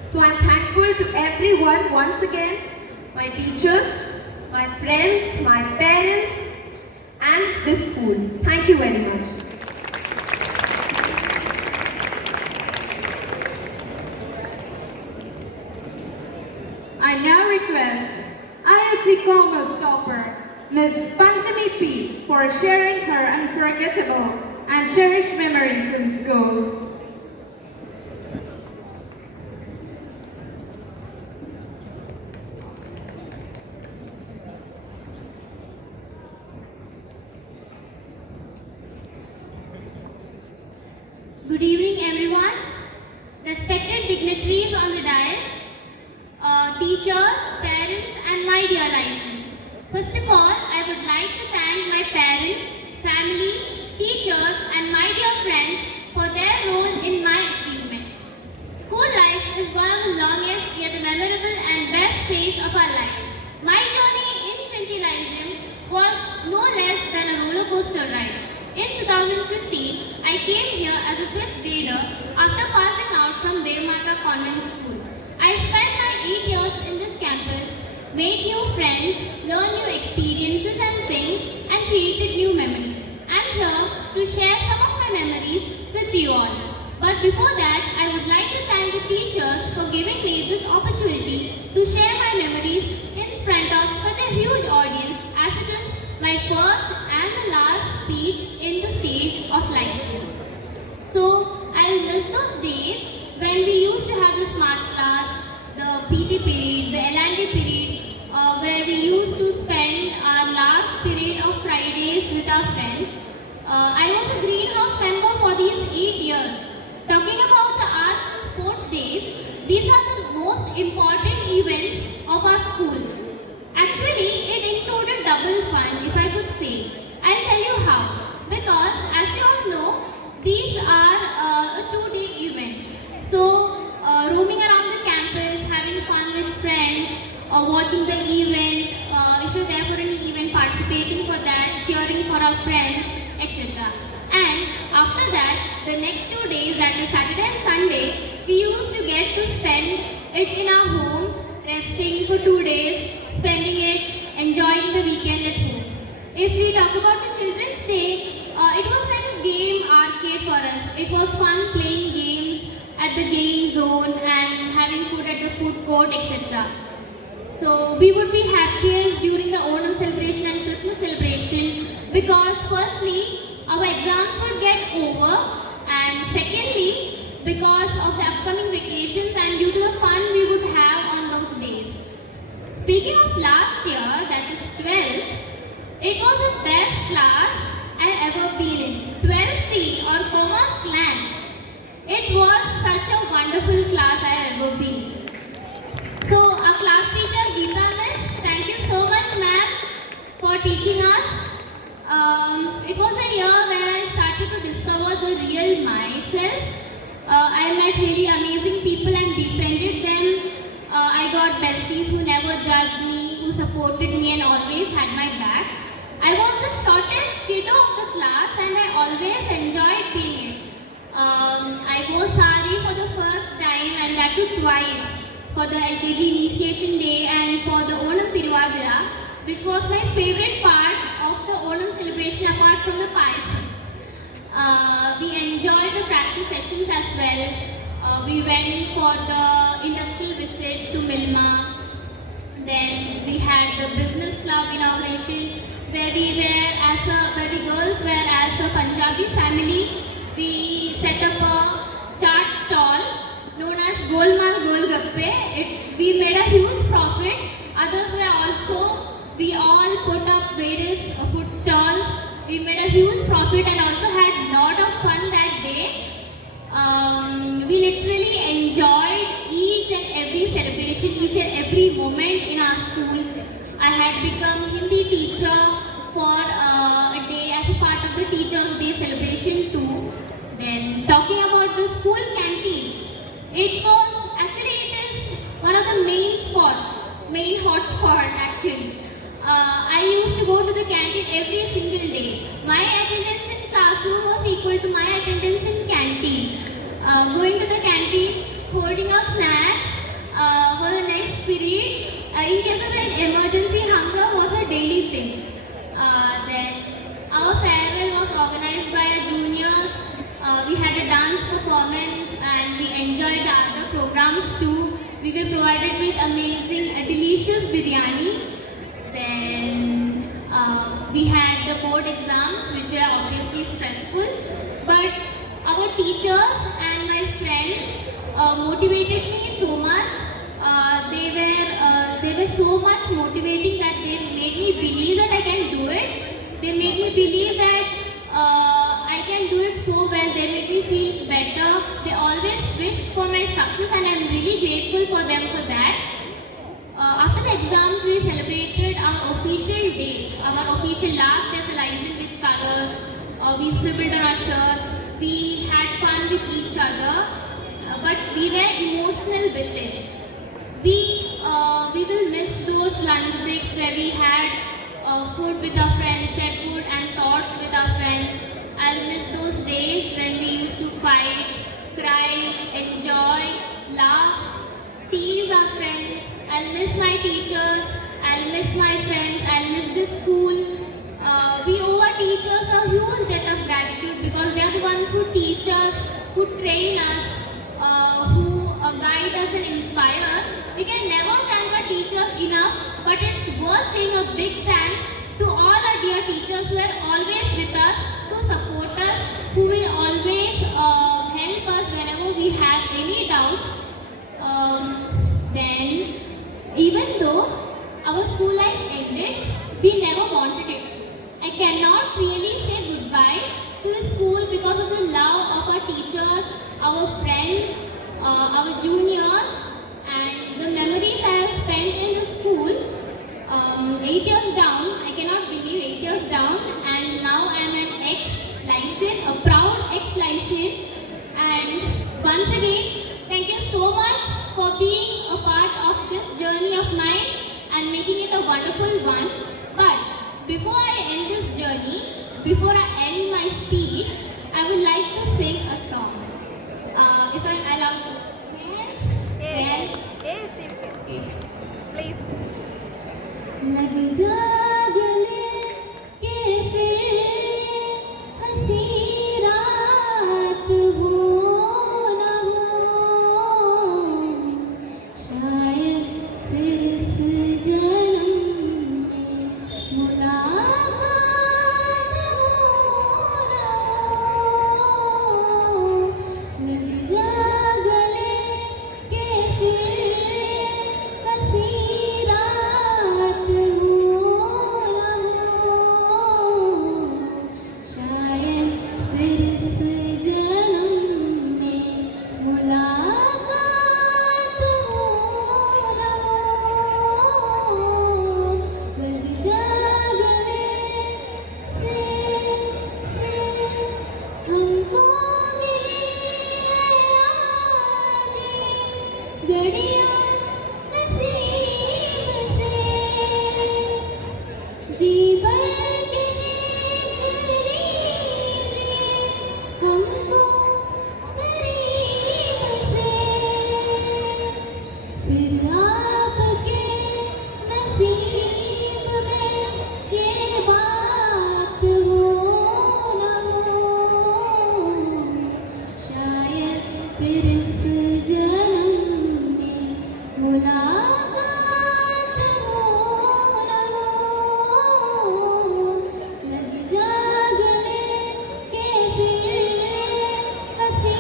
So I'm thankful to everyone once again, my teachers, my friends, my parents, and this school. Thank you very much. I now request ISC Commerce topper, Ms. Panchami P. for sharing her unforgettable and cherished memories in school. Good evening, everyone. Respected dignitaries on the dais, teachers, parents, and my dear Lyceums. First of all, I would like to thank my parents, family, teachers, and my dear friends for their role in my achievement. School life is one of the longest yet memorable and best phase of our life. My journey in Trinity Lyceum was no less than a roller coaster ride. In 2015, I came here as a 5th grader after passing out from Devmata Convent School. I spent my 8 years in this campus, made new friends, learned new experiences and things, and created new memories. I'm here to share some of my memories with you all. But before that, I would like to thank the teachers for giving me this opportunity to share my memories in front of such a huge audience, as it is my first and the last speech in the stage of Lyceum. So, I'll miss those days when we used to have the smart class, the PT period, the L&D period, where we used to spend our last period of Fridays with our friends. I was a greenhouse member for these 8 years. Talking about the arts and sports days, these are the most important events of our school. Actually, it included double fun, if I could say. I'll tell you how. Because, as you all know, these are a 2-day event. So, roaming around the campus, having fun with friends, watching the event, if you're there for any event, participating for that, cheering for our friends, etc. And after that, the next 2 days, that is Saturday and Sunday, we used to get to spend it in our homes, resting for 2 days, spending it, enjoying the weekend at home. If we talk about the Children's Day, it was like a game arcade for us. It was fun playing games at the game zone and having food at the food court, etc. So we would be happiest during the Onam celebration and Christmas celebration because firstly, our exams would get over, and secondly, because of the upcoming vacations and due to the fun we would have on those days. Speaking of last year, that is 12th, it was the best class I ever been in. 12C or Commerce Clan. It was such a wonderful class I ever been. So our class teacher Geeta Miss, thank you so much ma'am for teaching us. It was a year where I started to discover the real myself. I met really amazing people and befriended them. I got besties who never judged me, who supported me and always had my back. I was the shortest kid of the class and I always enjoyed being it. I wore sari for the first time and that too twice, for the LKG initiation day and for the Onam Tiruvadira, which was my favorite part of the Onam celebration apart from the payasam. We enjoyed the practice sessions as well. We went for the industrial visit to Milma. Then we had the business club inauguration where we girls were as a Punjabi family. We set up a chaat stall known as Golmaal Golgappe. We made a huge profit. Others were also, we all put up various food stalls. We made a huge profit and also had lot of fun that day. We literally enjoyed each and every celebration, each and every moment in our school. I had become Hindi teacher for a day as a part of the Teachers' Day celebration too. Then talking about the school canteen, it is one of the main hotspot actually. I used to go to the canteen every single day. My attendance in classroom was equal to my attendance in canteen. Going to the canteen, holding up snacks for the next period. In case of an emergency, hunger was a daily thing. Then our farewell was organized by our juniors. We had a dance performance and we enjoyed the other programs too. We were provided with amazing, delicious biryani. Then we had the board exams, which were obviously stressful. But our teachers and my friends motivated me so much. They were so much motivating that they made me believe that I can do it. They made me believe that I can do it so well. They made me feel better. They always wished for my success, and I'm really grateful for them for that. After the exams, we celebrated our official day, our official last day as a license with colors. We scribbled on our shirts. We had fun with each other, but we were emotional with it. We will miss those lunch breaks where we had food with our friends, shared food and thoughts with our friends. I'll miss those days when we used to fight, cry, enjoy, laugh, tease our friends. I'll miss my teachers, I'll miss my friends, I'll miss this school. We owe our teachers a huge debt of gratitude because they are the ones who teach us, who train us, who guide us and inspire us. We can never thank our teachers enough, but it's worth saying a big thanks to all our dear teachers who are always with us, to support us, who will always help us whenever we have any doubts. Then, even though our school life ended, we never wanted it. I cannot really say goodbye to the school because of the love of our teachers, our friends, our juniors, and the memories I have spent in the school. 8 years down, I cannot believe 8 years down, and now I am an ex-Lyceum, a proud ex-Lyceum. And once again, thank you so much for being a part of this journey of mine and making it a wonderful one. But before I end this journey, before I end my speech, I would like to sing a song. If I'm allowed to. Yes. Yes, you can. Please. लग जा गले के फिर हंसी रात हो न हो, शायद फिर इस जन्म में मुलाकात हो न हो। लग जा गले के फिर हंसी रात हो न हो, शायद फिर इस जन्म में मुलाकात हो न हो। लग जा गले से हमको मिली है आज घड़ियां नसीब से, जी भर के देख लीजिए हमको करीब से, फिर आपके नसीब में ये बात हो न हो, शायद फिर इस जन्म में मुलाकात हो न हो। लग जा गले के फिर हंसी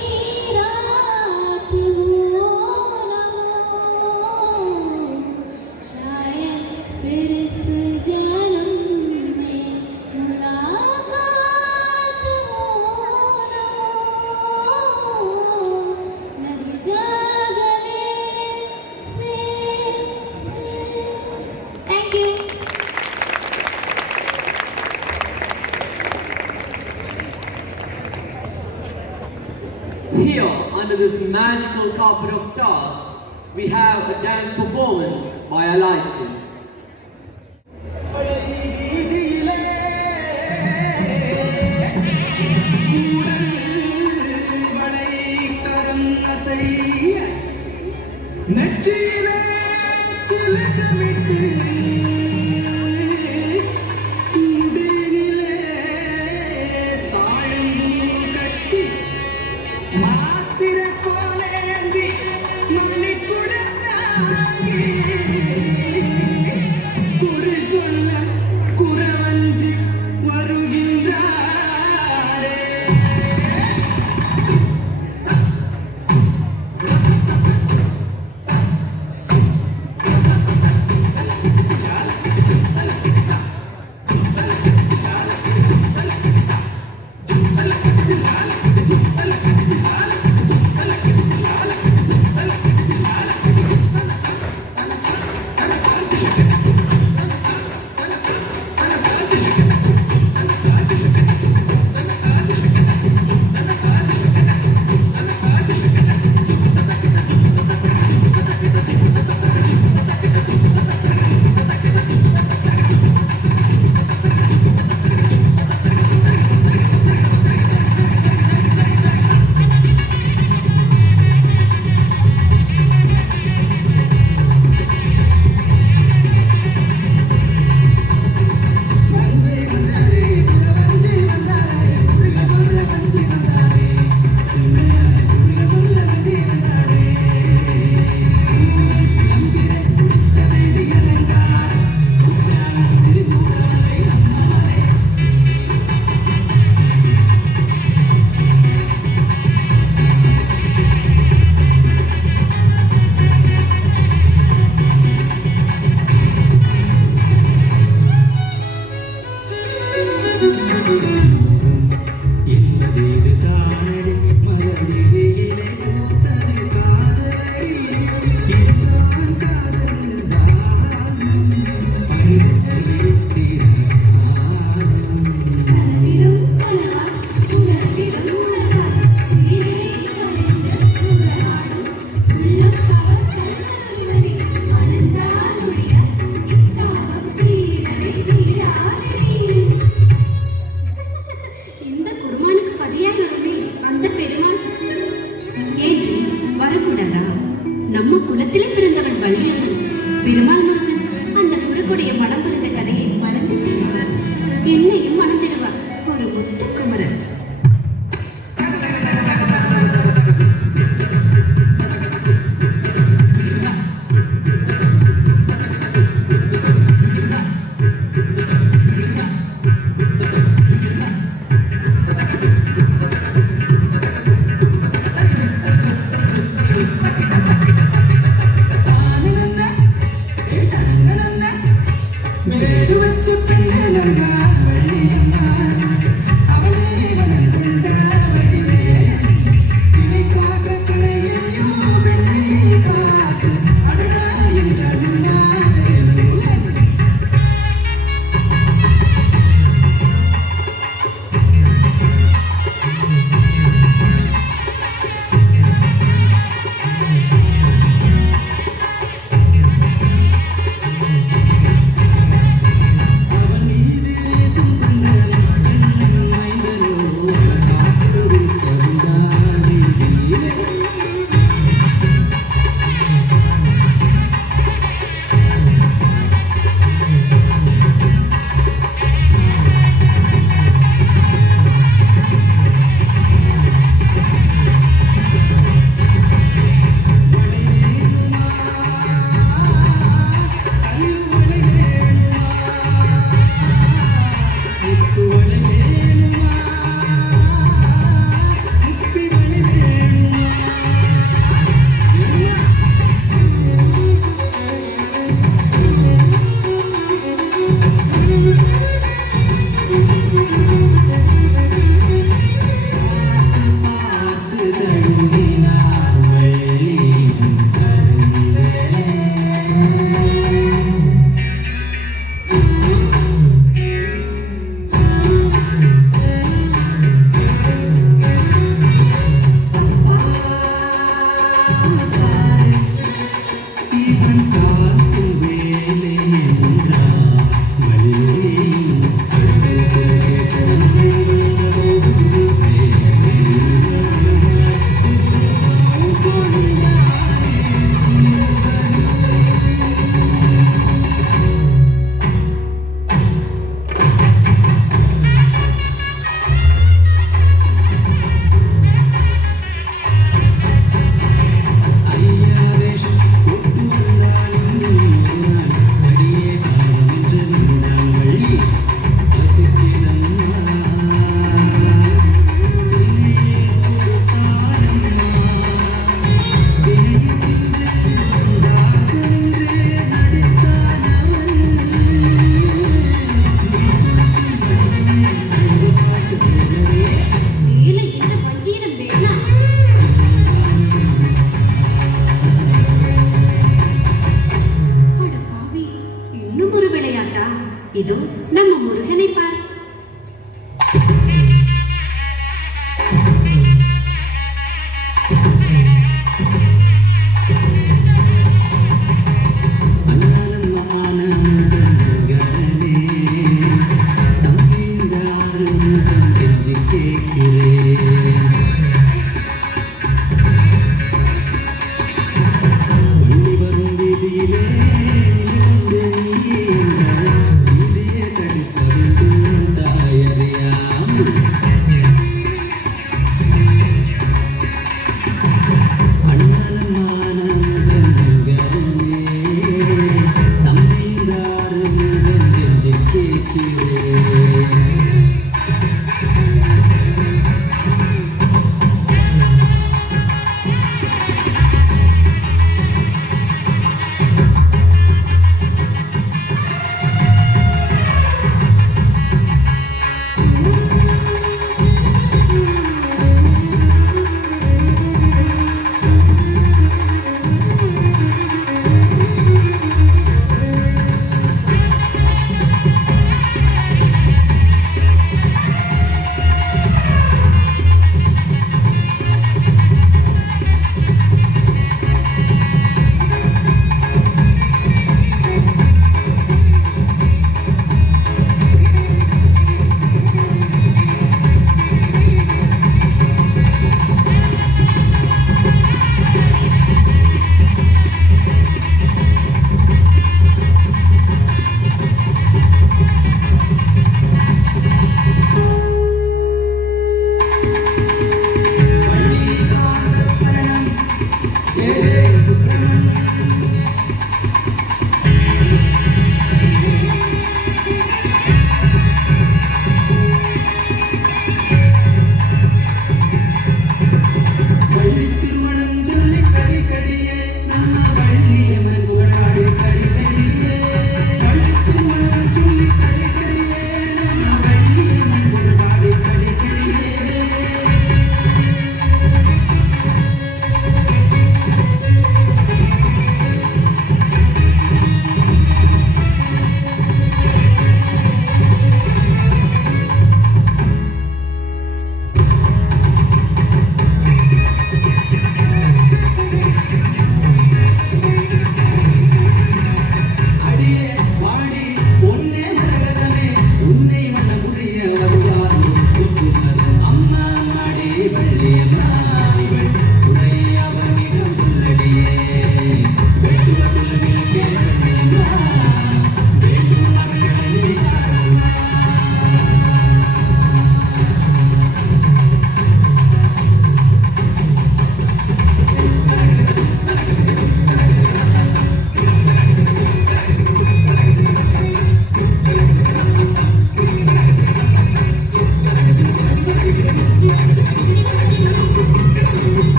रात हो न हो, शायद फिर इस जन्म में मुलाकात हो न हो। लग जा गले से। Thank you. under this magical carpet of stars, we have a dance performance by our Lyceums. இதோ நம்ம முருகனை பார்.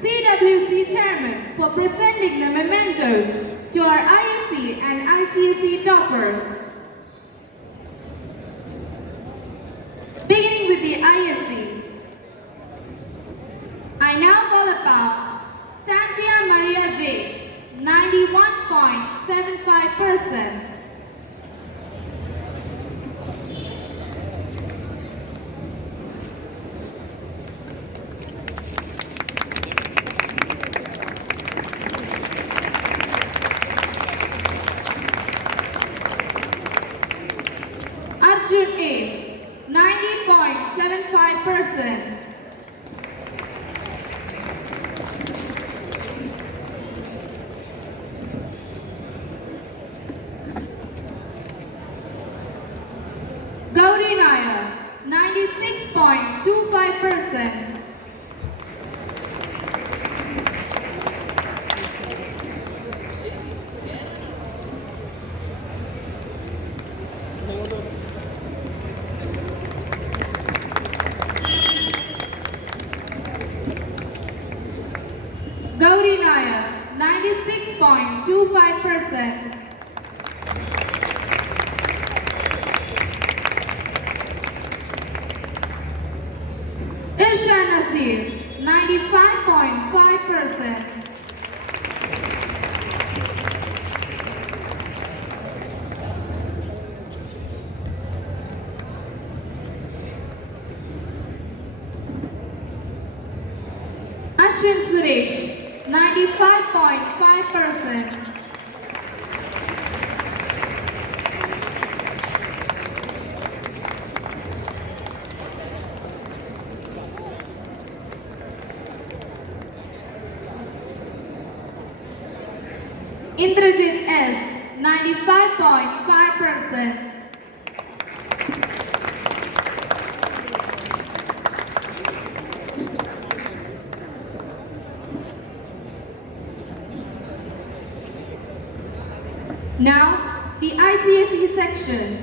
CWC Chairman, for presenting the mementos to our ISC and ICSE toppers. Beginning with the ISC, I now call upon Santia Maria J, 91.75%. Arjun A, 90.75%. Gauri Nair, 96.25%. Irshan Nasir, 95.5%. Ashwin Suresh, 95.5%. Indrajit S, 95.5%. Now, the ICSE section.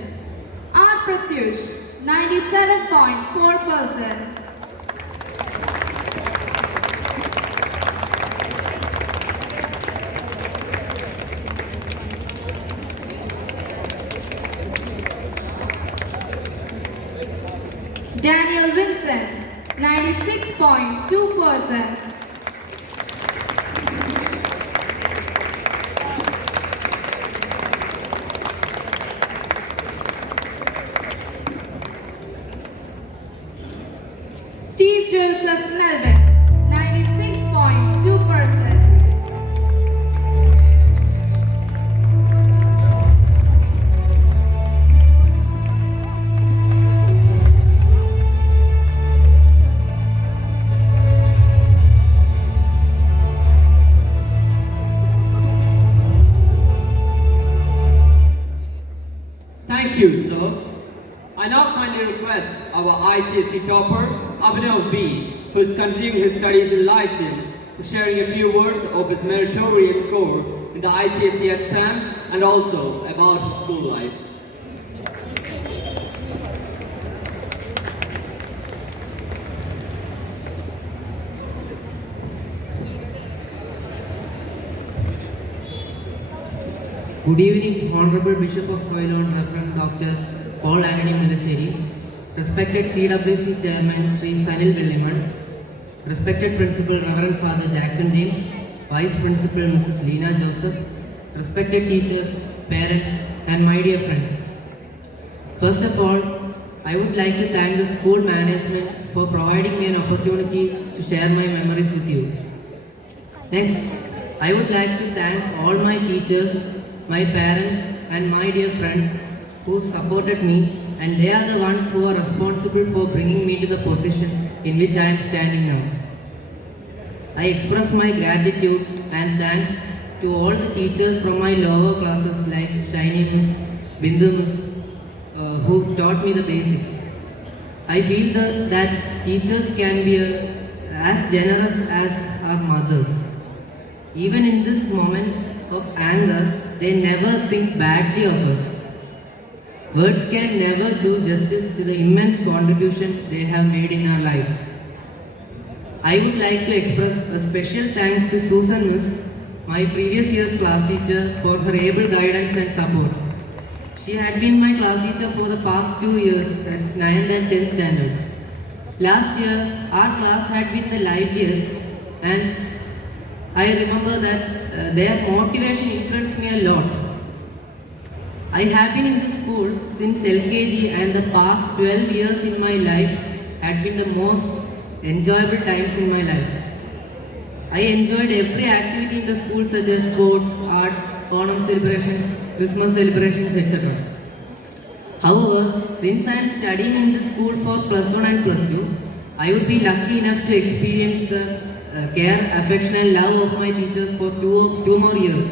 R. Pratyush, 97.4%. Daniel Vincent, 96.2%. Steve Joseph Melvin, 96.2%. Thank you, sir. I now kindly request our ICSE topper, Abhinav B, who is continuing his studies in Lyceum, for sharing a few words of his meritorious score in the ICSE exam and also about his school life. Good evening, Honorable Bishop of Kollam, Reverend Dr. Paul Anthony Mulaseri, respected CWC Chairman Sri Sanil Velliman, respected Principal Reverend Father Jackson James, Vice Principal Mrs. Leena Joseph, respected teachers, parents, and my dear friends. First of all, I would like to thank the school management for providing me an opportunity to share my memories with you. Next, I would like to thank all my teachers, my parents, and my dear friends who supported me, and they are the ones who are responsible for bringing me to the position in which I am standing now. I express my gratitude and thanks to all the teachers from my lower classes like Shiny Miss, Bindu Miss, who taught me the basics. I feel that teachers can be as generous as our mothers. Even in this moment of anger, they never think badly of us. Words can never do justice to the immense contribution they have made in our lives. I would like to express a special thanks to Susan Miss, my previous year's class teacher, for her able guidance and support. She had been my class teacher for the past 2 years, that's 9th and 10th standards. Last year, our class had been the liveliest, and I remember that their motivation influenced me a lot. I have been in this school since LKG, and the past 12 years in my life had been the most enjoyable times in my life. I enjoyed every activity in the school such as sports, arts, Kollam celebrations, Christmas celebrations, etc. However, since I am studying in this school for plus 1 and plus 2, I would be lucky enough to experience the care, affection and love of my teachers for two more years.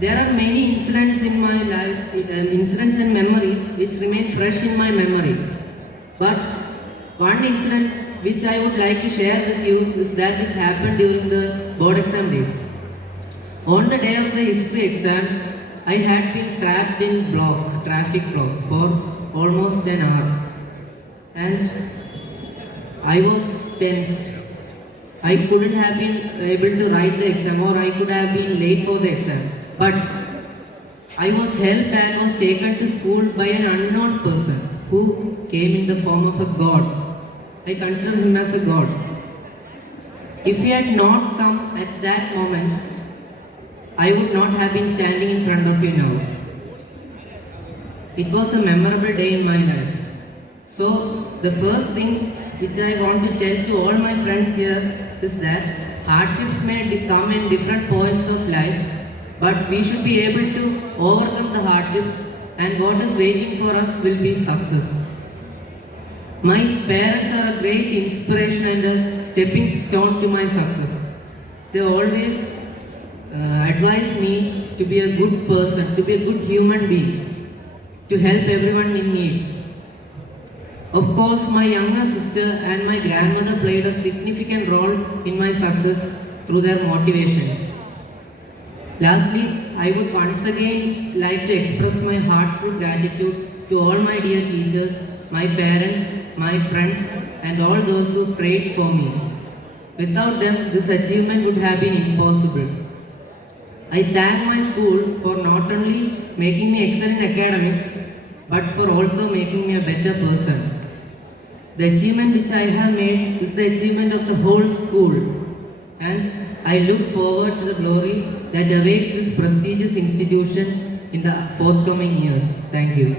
There are many incidents in my life, incidents and memories which remain fresh in my memory. But one incident which I would like to share with you is that which happened during the board exam days. On the day of the history exam, I had been trapped in traffic block for almost an hour. And I was tensed. I couldn't have been able to write the exam, or I could have been late for the exam. But I was helped and was taken to school by an unknown person who came in the form of a god. I consider him as a god. If he had not come at that moment, I would not have been standing in front of you now. It was a memorable day in my life. So, the first thing which I want to tell to all my friends here is that hardships may come in different points of life, but we should be able to overcome the hardships, and what is waiting for us will be success. My parents are a great inspiration and a stepping stone to my success. They always advise me to be a good person, to be a good human being, to help everyone in need. Of course, my younger sister and my grandmother played a significant role in my success through their motivations. Lastly, I would once again like to express my heartfelt gratitude to all my dear teachers, my parents, my friends, and all those who prayed for me. Without them, this achievement would have been impossible. I thank my school for not only making me excel in academics, but for also making me a better person. The achievement which I have made is the achievement of the whole school, and I look forward to the glory that awaits this prestigious institution in the forthcoming years. Thank you.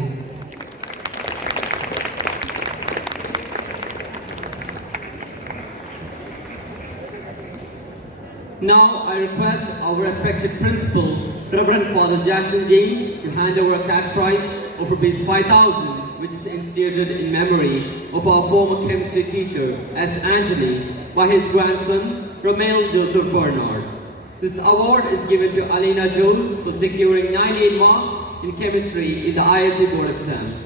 Now I request our respected principal, Reverend Father Jackson James, to hand over a cash prize of Rs 5,000, which is instituted in memory of our former chemistry teacher, S. Anthony, by his grandson, Romeo Joseph Bernard. This award is given to Alina Jose for securing 98 marks in chemistry in the ISC board exam.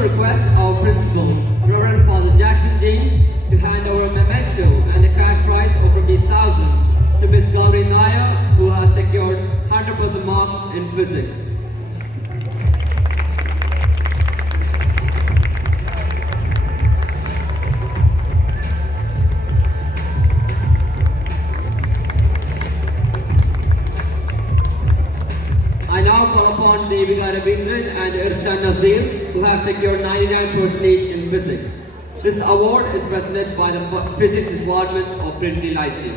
Request our principal, Reverend Father Jackson James, to hand over a memento and a cash prize of Rs 1,000 to Ms. Gauri Nair, who has secured 100% marks in physics. I now call upon Devika Ravindran and Irshan Nazir, who have secured 99% in physics. This award is presented by the Physics Department of Trinity Lyceum.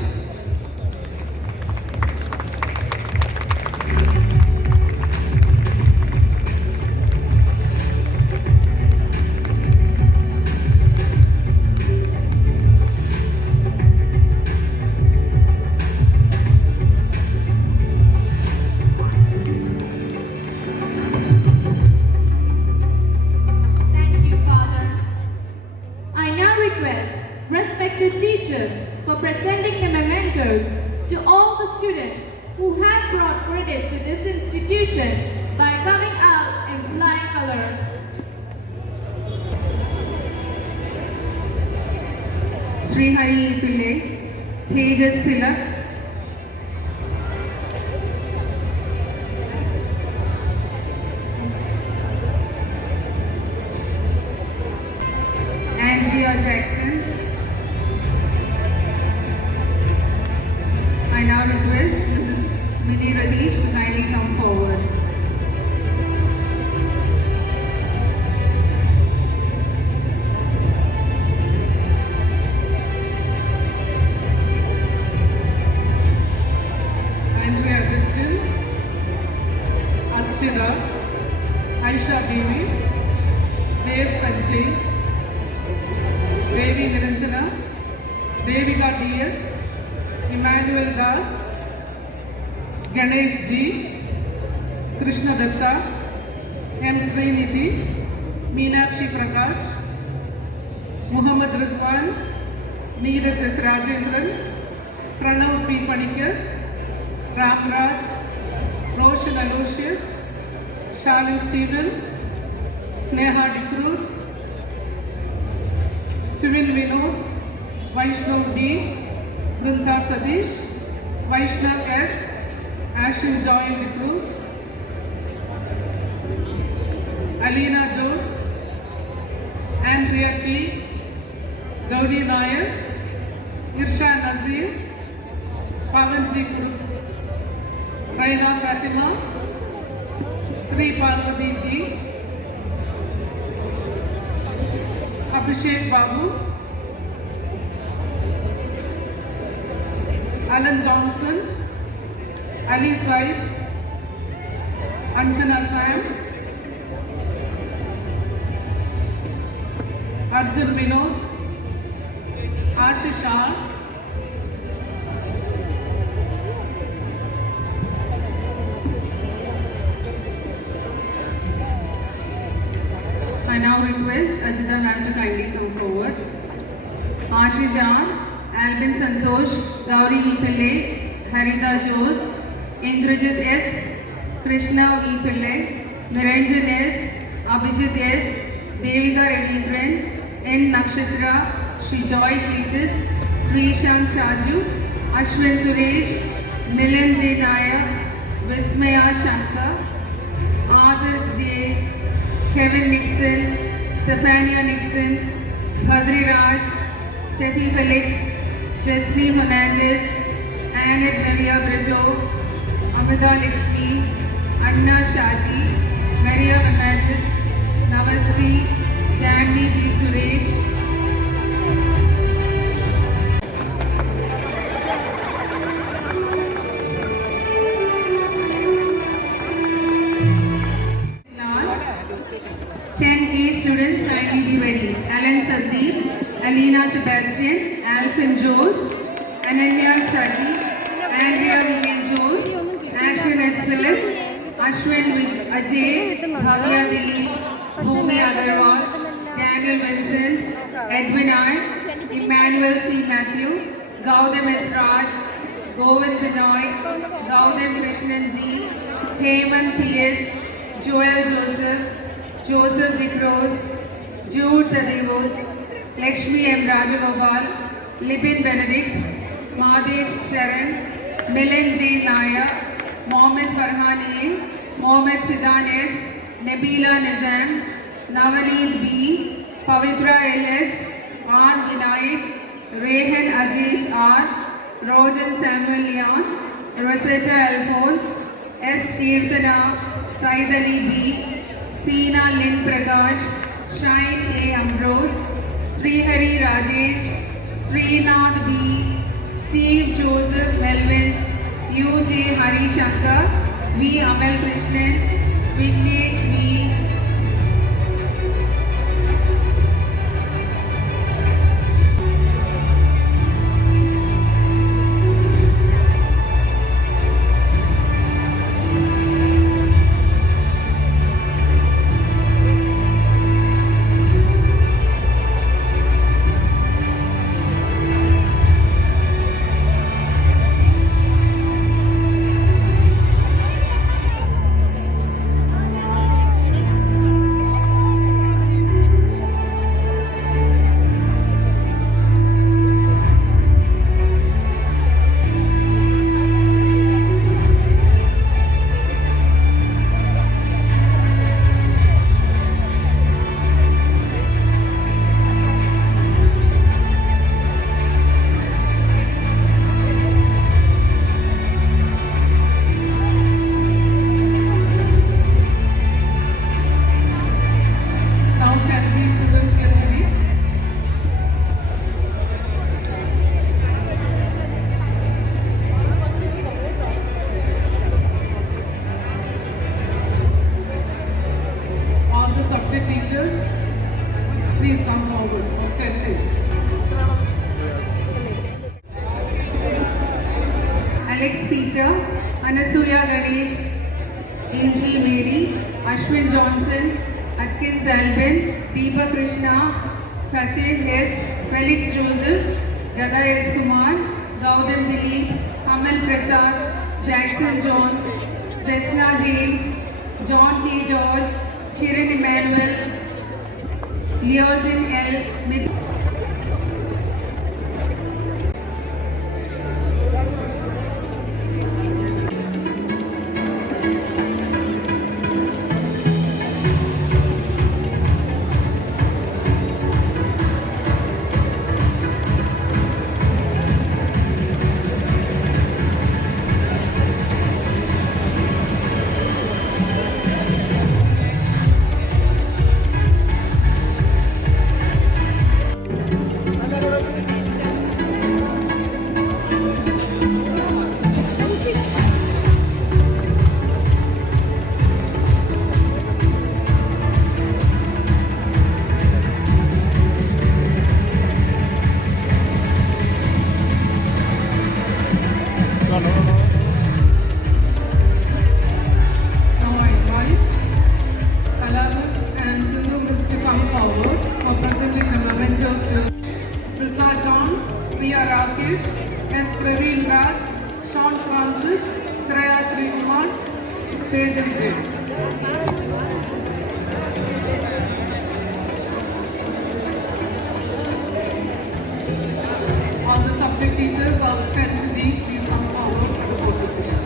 Respected teachers, for presenting the mementos to all the students who have brought credit to this institution by coming out in flying colors. Sri Hari Pillai, Tejas Tilak, Andrea Jackson. I now request Mrs. Mini Radish to kindly come forward. Andrea Kristen, Archida, Aisha Devi, Dev Sanjay, Devi Niranjana, Devika D.S., Emmanuel Das, Ganesh G, Krishna Datta, M. Srinidhi, Meenakshi Prakash, Muhammad Rizwan, Neeraj S. Rajendran, Pranav P. Panikkar, Ram Raj, Roshan Aloysius, Shalin Stephen, Sneha De Cruz, Sivin Vinod, Vaishnav D, Brunta Sadish, Vaishnav S, Ashin Joy De Cruz, Alina Jose, Andrea T, Gauri Nair, Irsha Nazir, Pavan G. Raina Fatima, Sri Parvati G, Abhishek Babu, Alan Johnson, Ali Said, Anjana Sam, Arjun Vinod, Ashish R, I now request Ajita ma'am to kindly come forward. Ashish R, Albin Santosh, Gauri V. Pillai, Harita Jose, Indrajit S, Krishna V. Pillai, Niranjan S, Abhijit S, Devika Ravindran, N. Nakshatra, Shijoy Cletus, Srishant Shaju, Ashwin Suresh, Milan J. Nayak, Vismaya Shankar, Adarsh J. Kevin Nixon, Stephania Nixon, Bhadri Raj, Steffi Felix, Jasmine Hernandez, Annette Maria Brito, Amida Lakshmi, Anna Shadi, Maria Ahmed, Navasri, Janvi V. Suresh, Lal. 10A students kindly be ready. Alan Sandeep, Alina Sebastian, Alvin Jose, Ananya Shadi, Andrea Vivian Jose, Ashwin S. Philip, Ashwin Ajay, Bhavya Dilip, Bhumi Agarwal, Daniel Vincent, Edwin R, Emmanuel C. Matthew, Gautam S. Raj, Govind Binoy, Gautam Krishnan G, Hemant P.S., Joel Joseph, Joseph De Cruz, Jude Tadevos, Lakshmi M. Rajagopal, Libin Benedict, Madesh Sharan, Milan J. Nayak, Mohammed Farhan A, Mohammed Fidan S, Nabila Nizam, Navaneet B, Pavitra L.S., R. Vinayak, Rehan Ajesh R, Rojan Samuel Leon, Rosetta Alphonse, S. Kirtana, Said Ali B, Seena Lynn Prakash, Shine A. Ambrose, Srihari Rajesh, Srinath B, Steve Joseph Melvin, U. J. Hari Shankar, V. Amal Krishnan, Vignesh V. Please come forward. Alex Peter, Anasuya Ganesh, Angie Mary, Ashwin Johnson, Atkins Albin, Deepa Krishna, Fateh S, Felix Joseph, Gada S. Kumar, Gautam Dilip, Amal Prasad, Jackson John, Jesna James, John T. George, Kiran Emmanuel, Leodin L. Pages Day. All the subject teachers of 10 to D, please come forward for the photo session.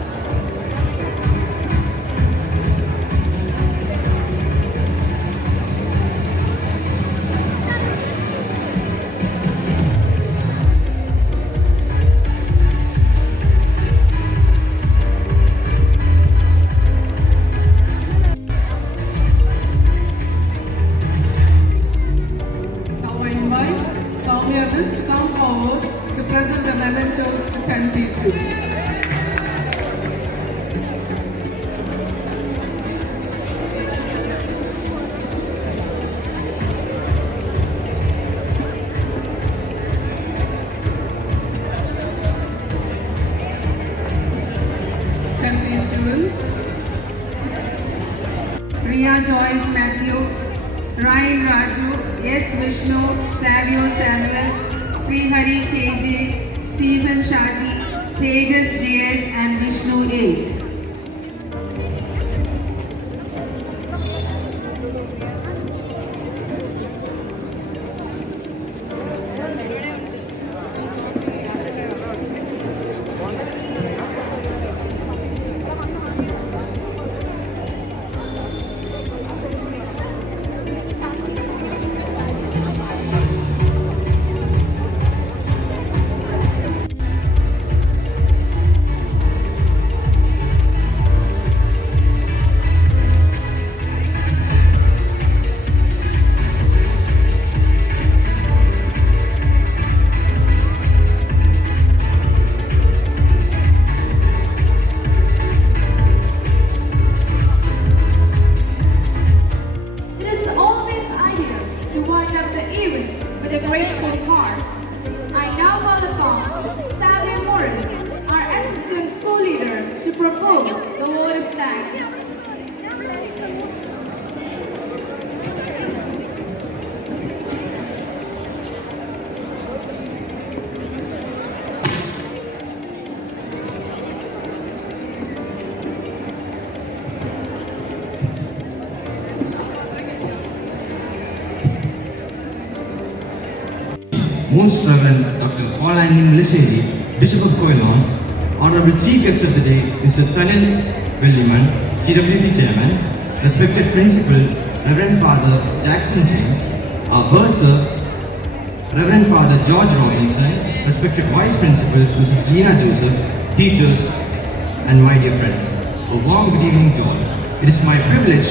Now I invite Soumya Bis to come forward to present the mementos to 10th students. Students. Riya Joyce Matthew, Ryan Raju, S. Vishnu, Savio Samuel, Srihari KJ, Stephen Shadi, Tejas JS and Vishnu A. It is always ideal to wind up the event with a grateful heart. I now call upon Xavier Morris, our assistant school leader, to propose the word of thanks. Most Reverend Dr. Paul Anthony, Bishop of Kollam, Honorable Chief Guest of the Day, Mr. Sanil Velliman, CWC Chairman, respected Principal, Reverend Father Jackson James, our Bursar, Reverend Father George Robinson, respected Vice Principal, Mrs. Lena Joseph, teachers, and my dear friends. A warm good evening to all. It is my privilege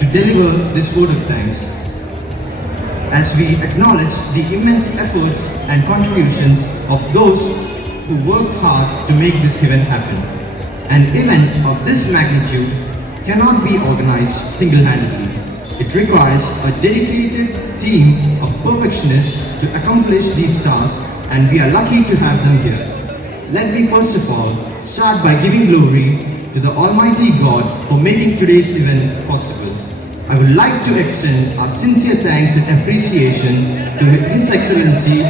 to deliver this word of thanks as we acknowledge the immense efforts and contributions of those who worked hard to make this event happen. An event of this magnitude cannot be organized single-handedly. It requires a dedicated team of perfectionists to accomplish these tasks, and we are lucky to have them here. Let me first of all start by giving glory to the Almighty God for making today's event possible. I would like to extend our sincere thanks and appreciation to His Excellency,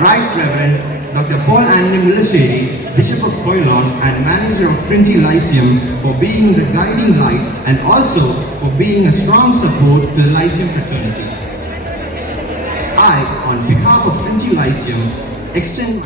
Right Reverend Dr. Paul Anthony Mulaseri, Bishop of Kollam and Manager of Trinity Lyceum, for being the guiding light and also for being a strong support to the Lyceum fraternity. I, on behalf of Trinity Lyceum, extend